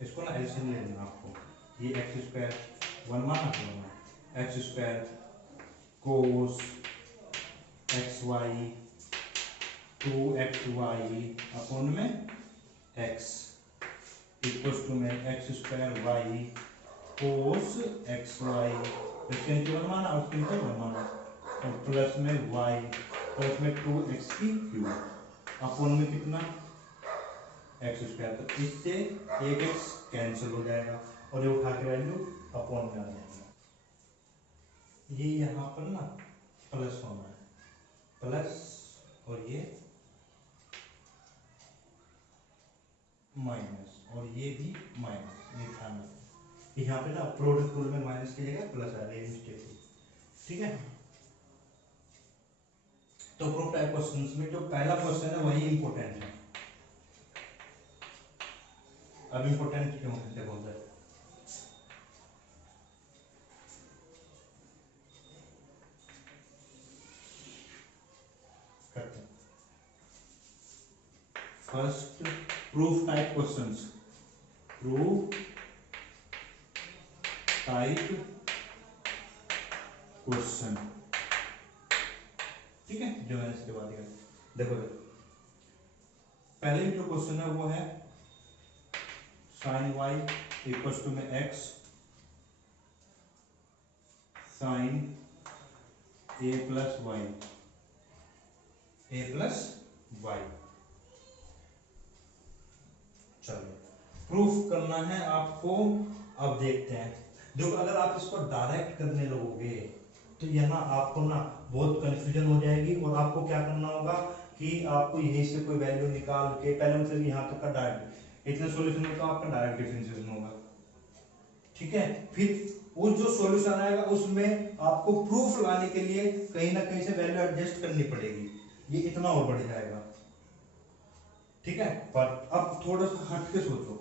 इसको ना एलसीएम ले लेना आपको, ये एक्स स्क्वायर 1 माना तो x square cos x y 2xy upon में x इक्वल टू में x square y cos x y, इसके नीचे 1 माना और इसके नीचे 1 माना, और प्लस में y प्लस में 2x की क्यूब अपॉन में कितना एक्स स्क्वायर, तो इससे एक x कैंसिल हो जाएगा और ये उठा के वैल्यू अपॉन में आ जाएगा। ये यहाँ पर ना प्लस होना है, प्लस, और ये माइनस, और ये भी माइनस, ये ध्यान रखना, यहाँ पे ना प्रोडक्ट रूल में माइनस की जगह प्लस आ रही है मिस्टेक, ठीक है। तो प्रूफ टाइप क्वेश्चंस में जो पहला क्वेश्चन है वही इंपॉर्टेंट है। अब इंपॉर्टेंट क्यों है देखो उधर, करते हैं first proof type questions, proof type question, ठीक है, जो मैंने इसके बाद देखो पहले जो क्वेश्चन है वो है साइन वाई इक्वल टू में एक्स साइन ए प्लस वाई, ए प्लस वाई, चलो प्रूफ करना है आपको। अब देखते हैं, जो अगर आप इसको डायरेक्ट करने लगोगे तो यह ना आपको ना बहुत कंफ्यूजन हो जाएगी, और आपको क्या करना होगा कि आपको यहीं से कोई वैल्यू निकाल के पहले मतलब यहाँ तक का डायरेक्ट इतने सॉल्यूशन में तो आपका डायरेक्ट डिफरेंशिएशन होगा, ठीक है। फिर वो जो सॉल्यूशन आएगा उसमें आपको प्रूफ लाने के लिए कहीं ना कहीं से वैल्यू एडजस्ट करनी पड़ेगी, ये इतना और बढ़ जाएगा, ठीक है। पर अब थोड़ा सा हट के सोचो,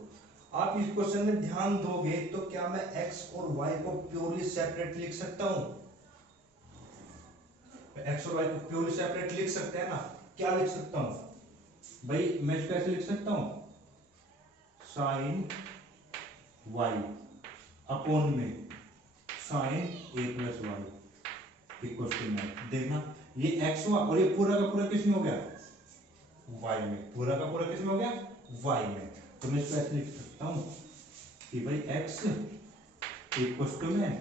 आप इस क्वेश्चन में ध्यान दोगे तो क्या मैं x और y को प्योरली सेपरेट लिख सकता हूं? x और y को प्योरली सेपरेट लिख सकते हैं ना, क्या लिख सकता हूं भाई, मैं इसको कैसे लिख सकता हूं, साइन y अपॉन में sine a plus y equal to में, देखना ये x हुआ और ये पूरा का पूरा किस में हो गया, y में, पूरा का पूरा किस में हो गया, y में, तो मैं इसको ऐसे लिख सकता हूं कि भाई x इक्वल टू में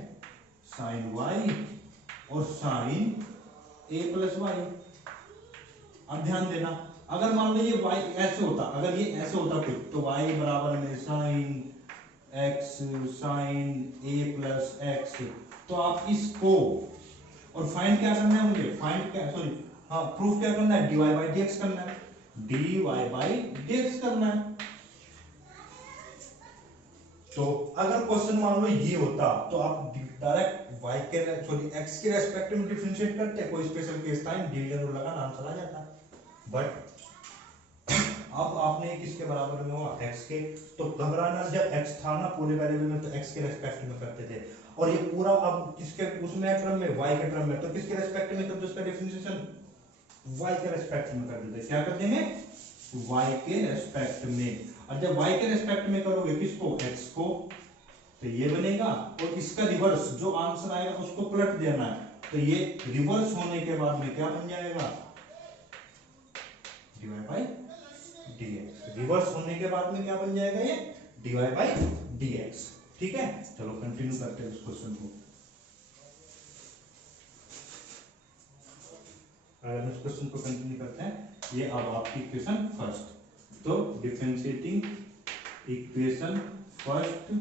साइन y और साइन a प्लस वाई। अब ध्यान देना, अगर मान लो ये y ऐसे होता, अगर ये ऐसे होता कुछ, तो y बराबर में sine x sine a plus x, तो आप इसको, और फाइंड क्या करना है मुझे, फाइंड क्या, सॉरी हाँ प्रूफ क्या करना है, dy बाई dx करना है, dy बाई dx करना है। तो अगर क्वेश्चन मान लो ये होता तो आप डायरेक्ट y के सॉरी x के रेस्पेक्ट में डिफरेंशिएट करते, कोई स्पेशल केस था, डिवीजन रूल लगाना आंसर आ जाता, बट अब आपने किसके बराबर में हुआ, x के, तो घबराना, जब x था ना पूरे वेरिएबल में तो x के रेस्पेक्ट में करते थे, और ये पूरा अब किसके उसमें टर्म में, y के टर्म में, तो किसके रेस्पेक्ट में करते, उसका डिफरेंशिएशन y के रेस्पेक्ट में कर देते, क्या कर देंगे, y के रेस्पेक्ट में। और जब y के रेस्पेक्ट में करोगे किसको, x को, तो ये बनेगा, और इसका रिवर्स जो आंसर आएगा उसको पलट देना है, तो ये रिवर्स होने के बाद में क्या बन जाएगा, dy बाई dx, रिवर्स होने के बाद में क्या बन जाएगा, ये dy बाई dx, ठीक है। चलो कंटिन्यू करते हैं इस क्वेश्चन को। अगर इस क्वेश्चन को कंटिन्यू करते हैं, ये अब आपकी क्वेश्चन फर्स्ट, तो differentiating equation first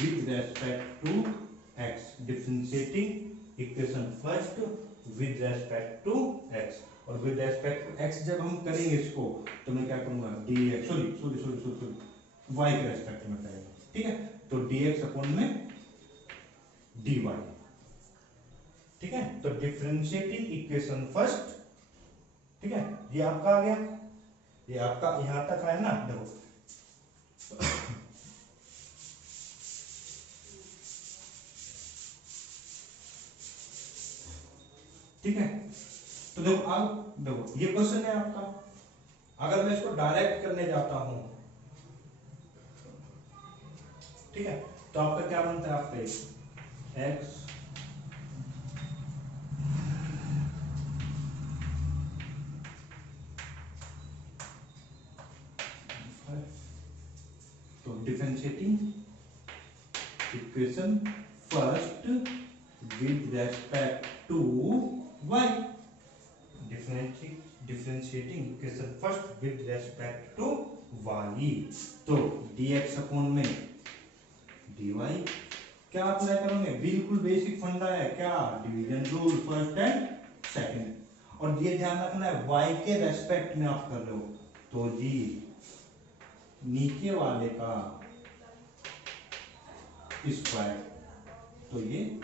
with respect to x, differentiating equation first with respect to x, और विद रेस्पेक्ट टू एक्स जब हम करेंगे इसको तो मैं क्या करूंगा डी एक्स, सॉरी वाई के रेस्पेक्ट में करेंगे, ठीक है, तो डी एक्स अपॉन में डी वाई, ठीक है, तो डिफरेंशिएटिंग इक्वेशन फर्स्ट, ठीक है, ये आपका आ गया, ये आपका यहां तक है ना, देखो ठीक है, तो देखो अब देखो ये क्वेश्चन है आपका, अगर मैं इसको डायरेक्ट करने जाता हूं, ठीक है, तो आपका क्या बनता है, आपका एक्स तो differentiating equation first with respect to y, differentiating equation first with respect to y, तो dx अपॉन में dy, क्या अप्लाई करोगे, बिल्कुल बेसिक फंडा है, क्या division rule first and second, और ये ध्यान रखना है y के रेस्पेक्ट में आप कर रहे हो, तो जी नीचे वाले का स्क्वायर, तो ये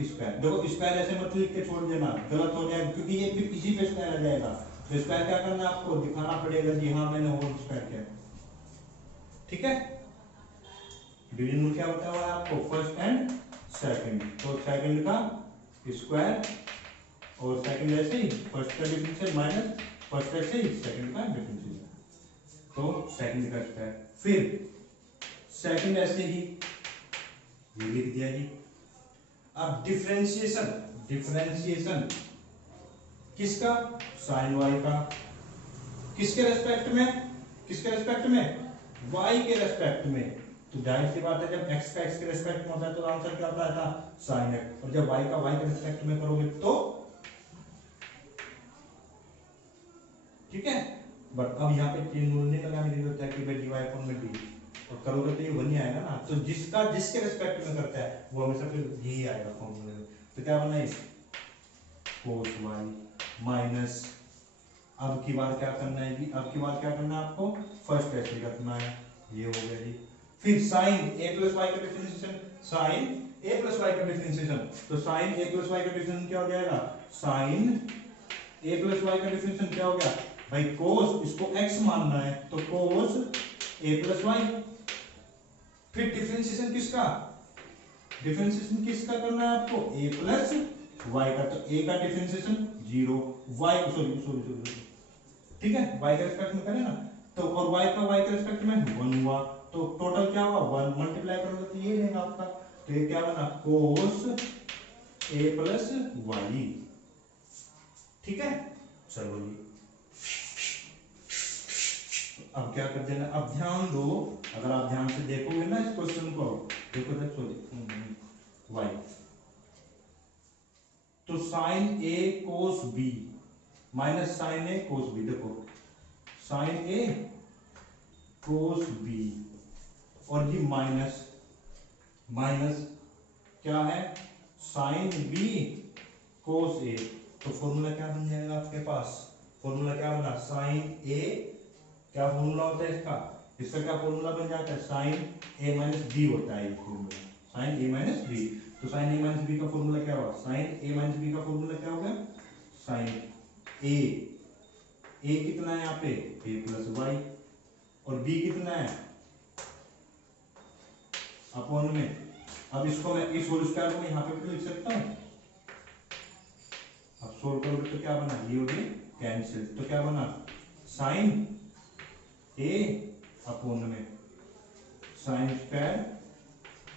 स्क्वायर, देखो स्क्वायर ऐसे मत लिख के छोड़ देना, गलत हो जाएगा, क्योंकि ये फिर किसी पे स्क्वायर आ जाएगा, तो स्क्वायर क्या करना है आपको दिखाना पड़ेगा, जी हाँ मैंने होल स्क्वायर किया, ठीक है, डिवीजन रूल क्या बताया हुआ है आपको, फर्स्ट एंड सेकंड, तो सेकंड का स्क्वायर और सेकंड ऐसे ही फर्स्ट का डिफरेंशियल माइनस फर्स्ट ऐसे ही सेकंड का डिफरेंशियल, तो सेकंड का स्क्वायर, फिर सेकंड ऐसे ही ये लिख दिया जी, अब डिफरेंशिएशन किसका, साइन वाई का, किसके रेस्पेक्ट में, वाई के रेस्पेक्ट में, तो जाहिर सी बात है जब एक्स का एक्स के रेस्पेक्ट में होता है तो आंसर क्या होता था, साइन एक्स, और जब वाई का वाई के रेस्पेक्ट में करोगे तो, ठीक है, बट अब यहाँ पे चेन रूल नहीं लगाने की जरूरत है कि भाई डी वाई अपॉन में डी, और करोगे तो ये वन ही आएगा ना, तो जिसके रेस्पेक्ट में करता है वो हमेशा फिर यही आएगा फॉर्मूले में, तो क्या बना है कोस वाई माइनस, अब की बार क्या करना है जी, अब की बार क्या करना है आपको, फर्स्ट ऐसे रखना है, ये हो गया जी, फिर साइन ए प्लस वाई का डिफरेंशिएशन, साइन ए प्लस वाई का डिफरेंशिएशन, तो साइन ए प्लस वाई का डिफरेंशिएशन क्या हो जाएगा, साइन ए प्लस वाई का डिफरेंशिएशन क्या हो गया भाई, कोस, इसको एक्स मानना है तो कोस ए प्लस वाई, फिर डिफरेंशिएशन किसका करना है आपको, a प्लस वाई का, तो a का डिफरेंशिएशन 0, y सॉरी ठीक है, y के रेस्पेक्ट में करें ना, तो और y का y के रेस्पेक्ट में 1 हुआ, तो टोटल क्या हुआ 1 मल्टीप्लाई करोगे तो ये रहेगा आपका, तो ये क्या बना cos a प्लस वाई, ठीक है, चलो जी अब क्या कर देना, अब ध्यान दो, अगर आप ध्यान से देखोगे ना इस क्वेश्चन को, देखो वाई, तो साइन ए कोस बी माइनस साइन ए कोस बी, देखो साइन ए कोस बी, और ये माइनस क्या है साइन बी कोस ए, तो फॉर्मूला क्या बन जाएगा आपके पास, फॉर्मूला क्या बना, साइन ए, क्या फॉर्मूला होता है इसका क्या फॉर्मूला बन जाता है, साइन ए माइनस बी होता है ये फॉर्मूला, साइन ए माइनस बी, तो साइन ए माइनस बी का फॉर्मूला क्या हुआ, साइन ए माइनस बी का फॉर्मूला क्या होगा, साइन ए कितना है यहाँ पे ए प्लस वाई, और बी कितना है अपॉन में, अब इसको मैं इस होल स्क्वायर को यहाँ पे लिख सकता हूँ, अब सोल्व करोगे तो क्या बना, ये हो गया कैंसिल, तो क्या बना साइन ए अपॉन में साइन स्क्वायर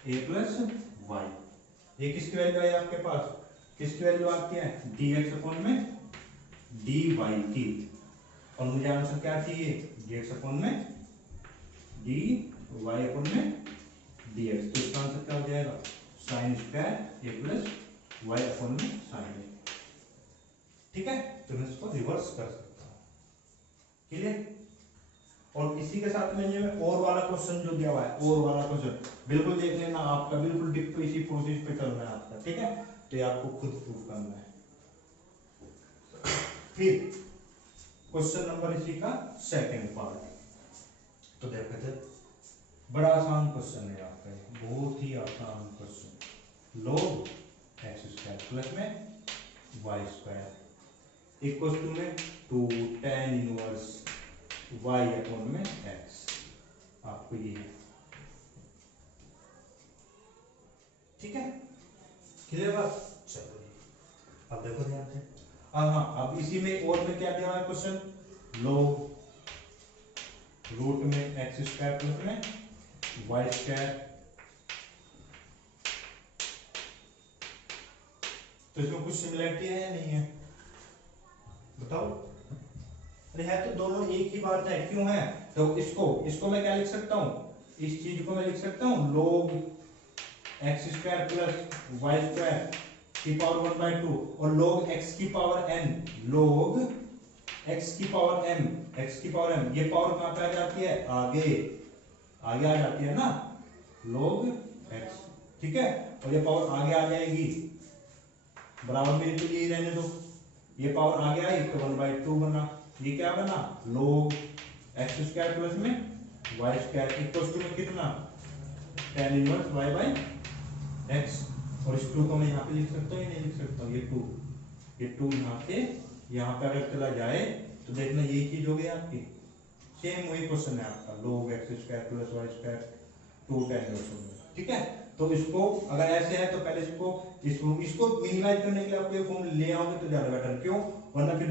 ए प्लस वाई, ये किसकी वैल्यू आई आपके पास, किसकी वैल्यू आती है dx अपॉन में dy की, और मुझे आंसर क्या चाहिए dx अपॉन में dy अपॉन में dx, तो इसका आंसर क्या हो जाएगा साइन स्क्वायर ए प्लस वाई अपॉन में साइन ए, ठीक है, तो मैं इसको रिवर्स कर सकता हूं, क्लियर, और इसी के साथ में ये और वाला क्वेश्चन जो दिया हुआ है, और वाला क्वेश्चन बिल्कुल देख लेना, आपका बिल्कुल डिक्टो इसी प्रोसेस पे चलना है आपका, ठीक है। तो ये आपको खुद प्रूफ करना है। फिर क्वेश्चन नंबर इसी का सेकंड पार्ट, तो देखो थे, बड़ा आसान क्वेश्चन है आपका, बहुत ही आसान question. log x square plus में वाई स्क्वायर इक्वल टू में 2 tan इनवर्स y अपॉन में x, आपको ये है, ठीक है, क्लियर बात। चलो अब देखो ध्यान से, हाँ अब इसी में और में क्या दिया है क्वेश्चन, log रूट में एक्स स्क्वायर प्लस में वाई स्क्वायर, तो इसमें कुछ सिमिलरिटी है या नहीं है, बताओ। अरे है तो दोनों एक ही बात है, क्यों है, तो इसको मैं क्या लिख सकता हूँ, इस चीज को मैं लिख सकता हूँ log x square plus y square की पावर 1/2 और log x की पावर n, log x की पावर m, x की पावर m, ये पावर कहां पे आ जाती है, आगे आगे आ जाती है ना, log x, ठीक है, और ये पावर आगे आ जाएगी, बराबर में तो यही रहने दो, ये पावर आगे आई तो 1/2 बना, ये क्या बना, log एक्स स्क्वायर प्लस में वाई स्क्वायर इक्वल टू में कितना, tan inverse y by x, और इस 2 को मैं यहाँ पे लिख सकता हूँ या नहीं लिख सकता हूँ, ये 2 यहाँ पे अगर चला जाए तो देखना यही चीज हो गई आपकी, सेम वही क्वेश्चन है आपका, log x square plus y square 2 tan inverse, ठीक है। तो इसको अगर ऐसे है तो पहले इसको मिनिमाइज करने के लिए आपको ये फॉर्म ले आओगे तो ज्यादा बेटर, क्यों, वरना फिर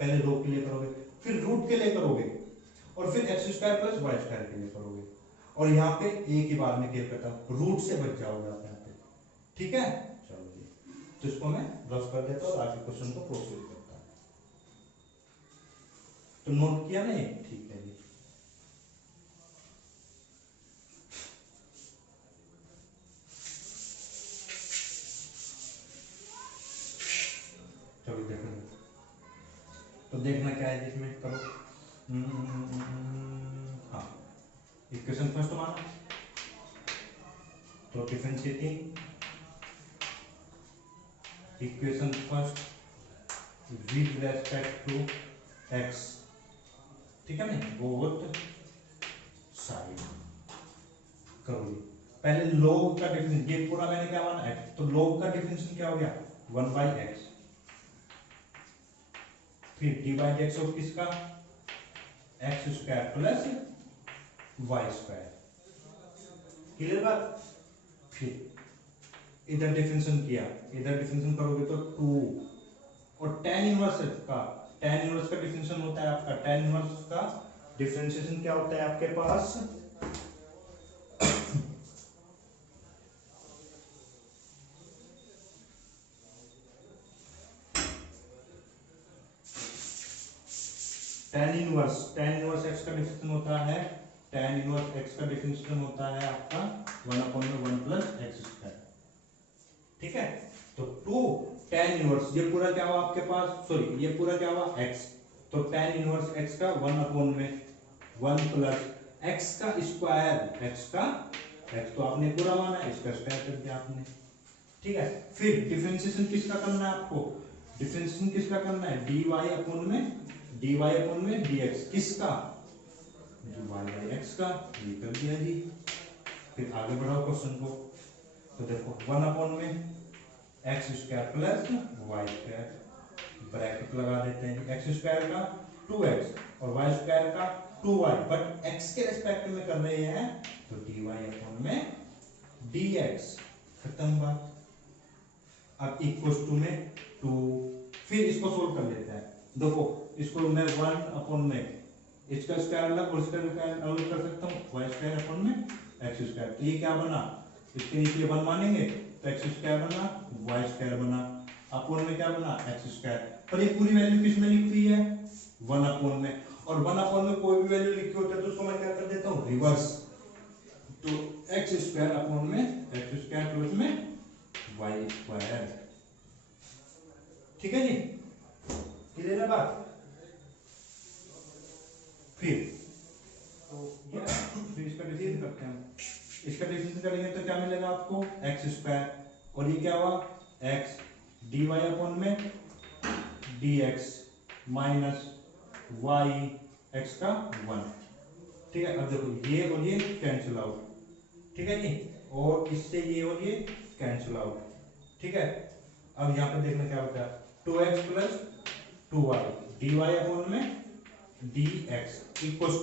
पहले log के लिए करोगे, फिर रूट के लिए करोगे, और फिर x square plus y square के लिए करोगे, और यहाँ पे एक ही बार में क्लियर करता हूँ, रूट से बच जाओगे आप यहाँ पे, ठीक है। चलो जी, तो इसको मैं रफ कर देता हूँ और आगे क्वेश्चन को प्रोसीड करता हूँ, तो नोट किया नहीं, ठीक है जी। चलो देखो, तो देखना क्या है जिसमें करो, हाँ इक्वेशन फर्स्ट माना, तो differentiating equation first with respect to x, ठीक है ना, बोथ साइड करोगे, पहले log का डिफरेंस, ये पूरा मैंने क्या माना x, तो log का डिफरेंस क्या हो गया 1/x, फिर d/x ऑफ किसका, x square plus y square, clear बात। फिर इधर डिफरेंशिएशन किया, इधर डिफरेंशिएशन करोगे तो 2, और tan इनवर्स का डिफरेंशिएशन होता है आपका, tan इनवर्स का डिफरेंशिएशन क्या होता है आपके पास, tan इनवर्स x का डिफरेंशिएशन होता है, tan इनवर्स x का डिफरेंशिएशन होता है आपका 1/1 प्लस एक्स स्क्वायर, ठीक है। तो 2 tan इनवर्स, ये पूरा क्या हुआ आपके पास, सॉरी ये पूरा क्या हुआ x, तो tan इनवर्स x का 1/1 प्लस x का स्क्वायर, x तो आपने पूरा माना, इसका स्क्वायर कर दिया आपने, ठीक है। फिर डिफरेंशिएशन किसका करना है आपको, डिफरेंशिएशन किसका करना है, dy अपॉन में dx, किसका, dy बाई x का, ये कर दिया जी। फिर आगे बढ़ाओ क्वेश्चन को, तो देखो 1/में x square plus y square, bracket लगा देते हैं, एक्स स्क्वायर का 2x और वाई स्क्वायर का 2y, बट x के रेस्पेक्ट में कर रहे हैं तो dy अपॉन में dx, खत्म बात। अब इक्वल्स टू में 2, फिर इसको सोल्व कर लेते हैं, देखो इसको मैं 1/में इसका स्क्वायर अलग और इसका स्क्वायर अलग कर सकता हूँ, y स्क्वायर अपॉन में एक्स स्क्वायर, तो ये क्या बना, इसके नीचे 1 मानेंगे तो एक्स स्क्वायर बना, वाई स्क्वायर बना, अपॉन में क्या बना, एक्स स्क्वायर, पर ये पूरी वैल्यू किस में लिखी हुई है, 1/में, और 1/में कोई भी वैल्यू लिखी होती है तो उसको मैं क्या कर देता हूँ, रिवर्स, तो एक्स स्क्वायर अपॉन में एक्स स्क्वायर प्लस में वाई स्क्वायर, ठीक है जी, क्लियर है बात। फिर क्या मिलेगा आपको एक्स स्क्वायर, और ये क्या हुआ एक्स डी वाई अपॉन में d x minus y x का 1। ठीक है, अब देखो ये और ये कैंसिल आउट, ठीक है जी, और इससे ये और ये कैंसिल आउट। ठीक है, अब यहाँ पे देखना क्या होता है 2x plus 2y d y upon में डी एक्स इक्वल्स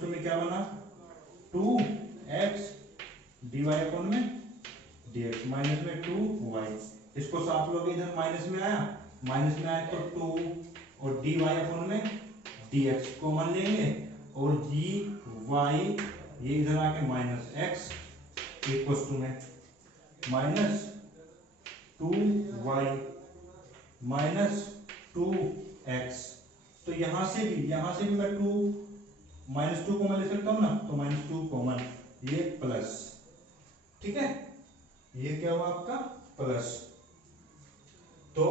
टू में क्या बना 2x डी वाई अपॉन में डी एक्स माइनस में 2y। इसको साफ लोगे इधर माइनस में आया तो 2 और डी वाई अपॉन में डी एक्स कॉमन लेंगे और जी वाई ये इधर आके माइनस एक्स इक्वल्स टू में माइनस 2y माइनस 2x। तो यहां से भी मैं 2 माइनस 2 कॉमन ले सकता हूं ना, तो माइनस 2 कॉमन, ये प्लस। ठीक है, ये क्या हुआ आपका प्लस। तो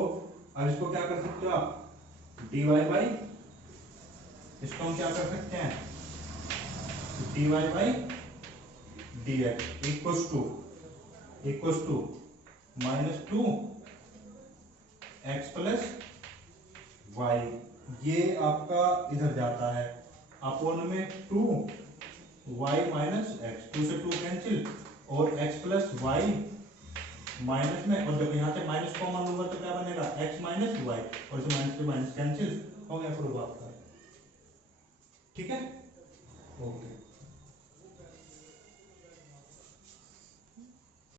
अब इसको क्या कर सकते हो आप dy बाई, इसको हम क्या कर सकते हैं dy by d x equals to minus 2 x plus y, ये आपका इधर जाता है अपॉन में 2 वाई माइनस एक्स, 2 से 2 कैंसिल और x प्लस वाई माइनस में, और जब यहाँ से माइनस कॉमन होगा तो क्या बनेगा x माइनस वाई, और इसे माइनस से माइनस कैंसिल हो गया प्रूफ आपका। ठीक है, ओके।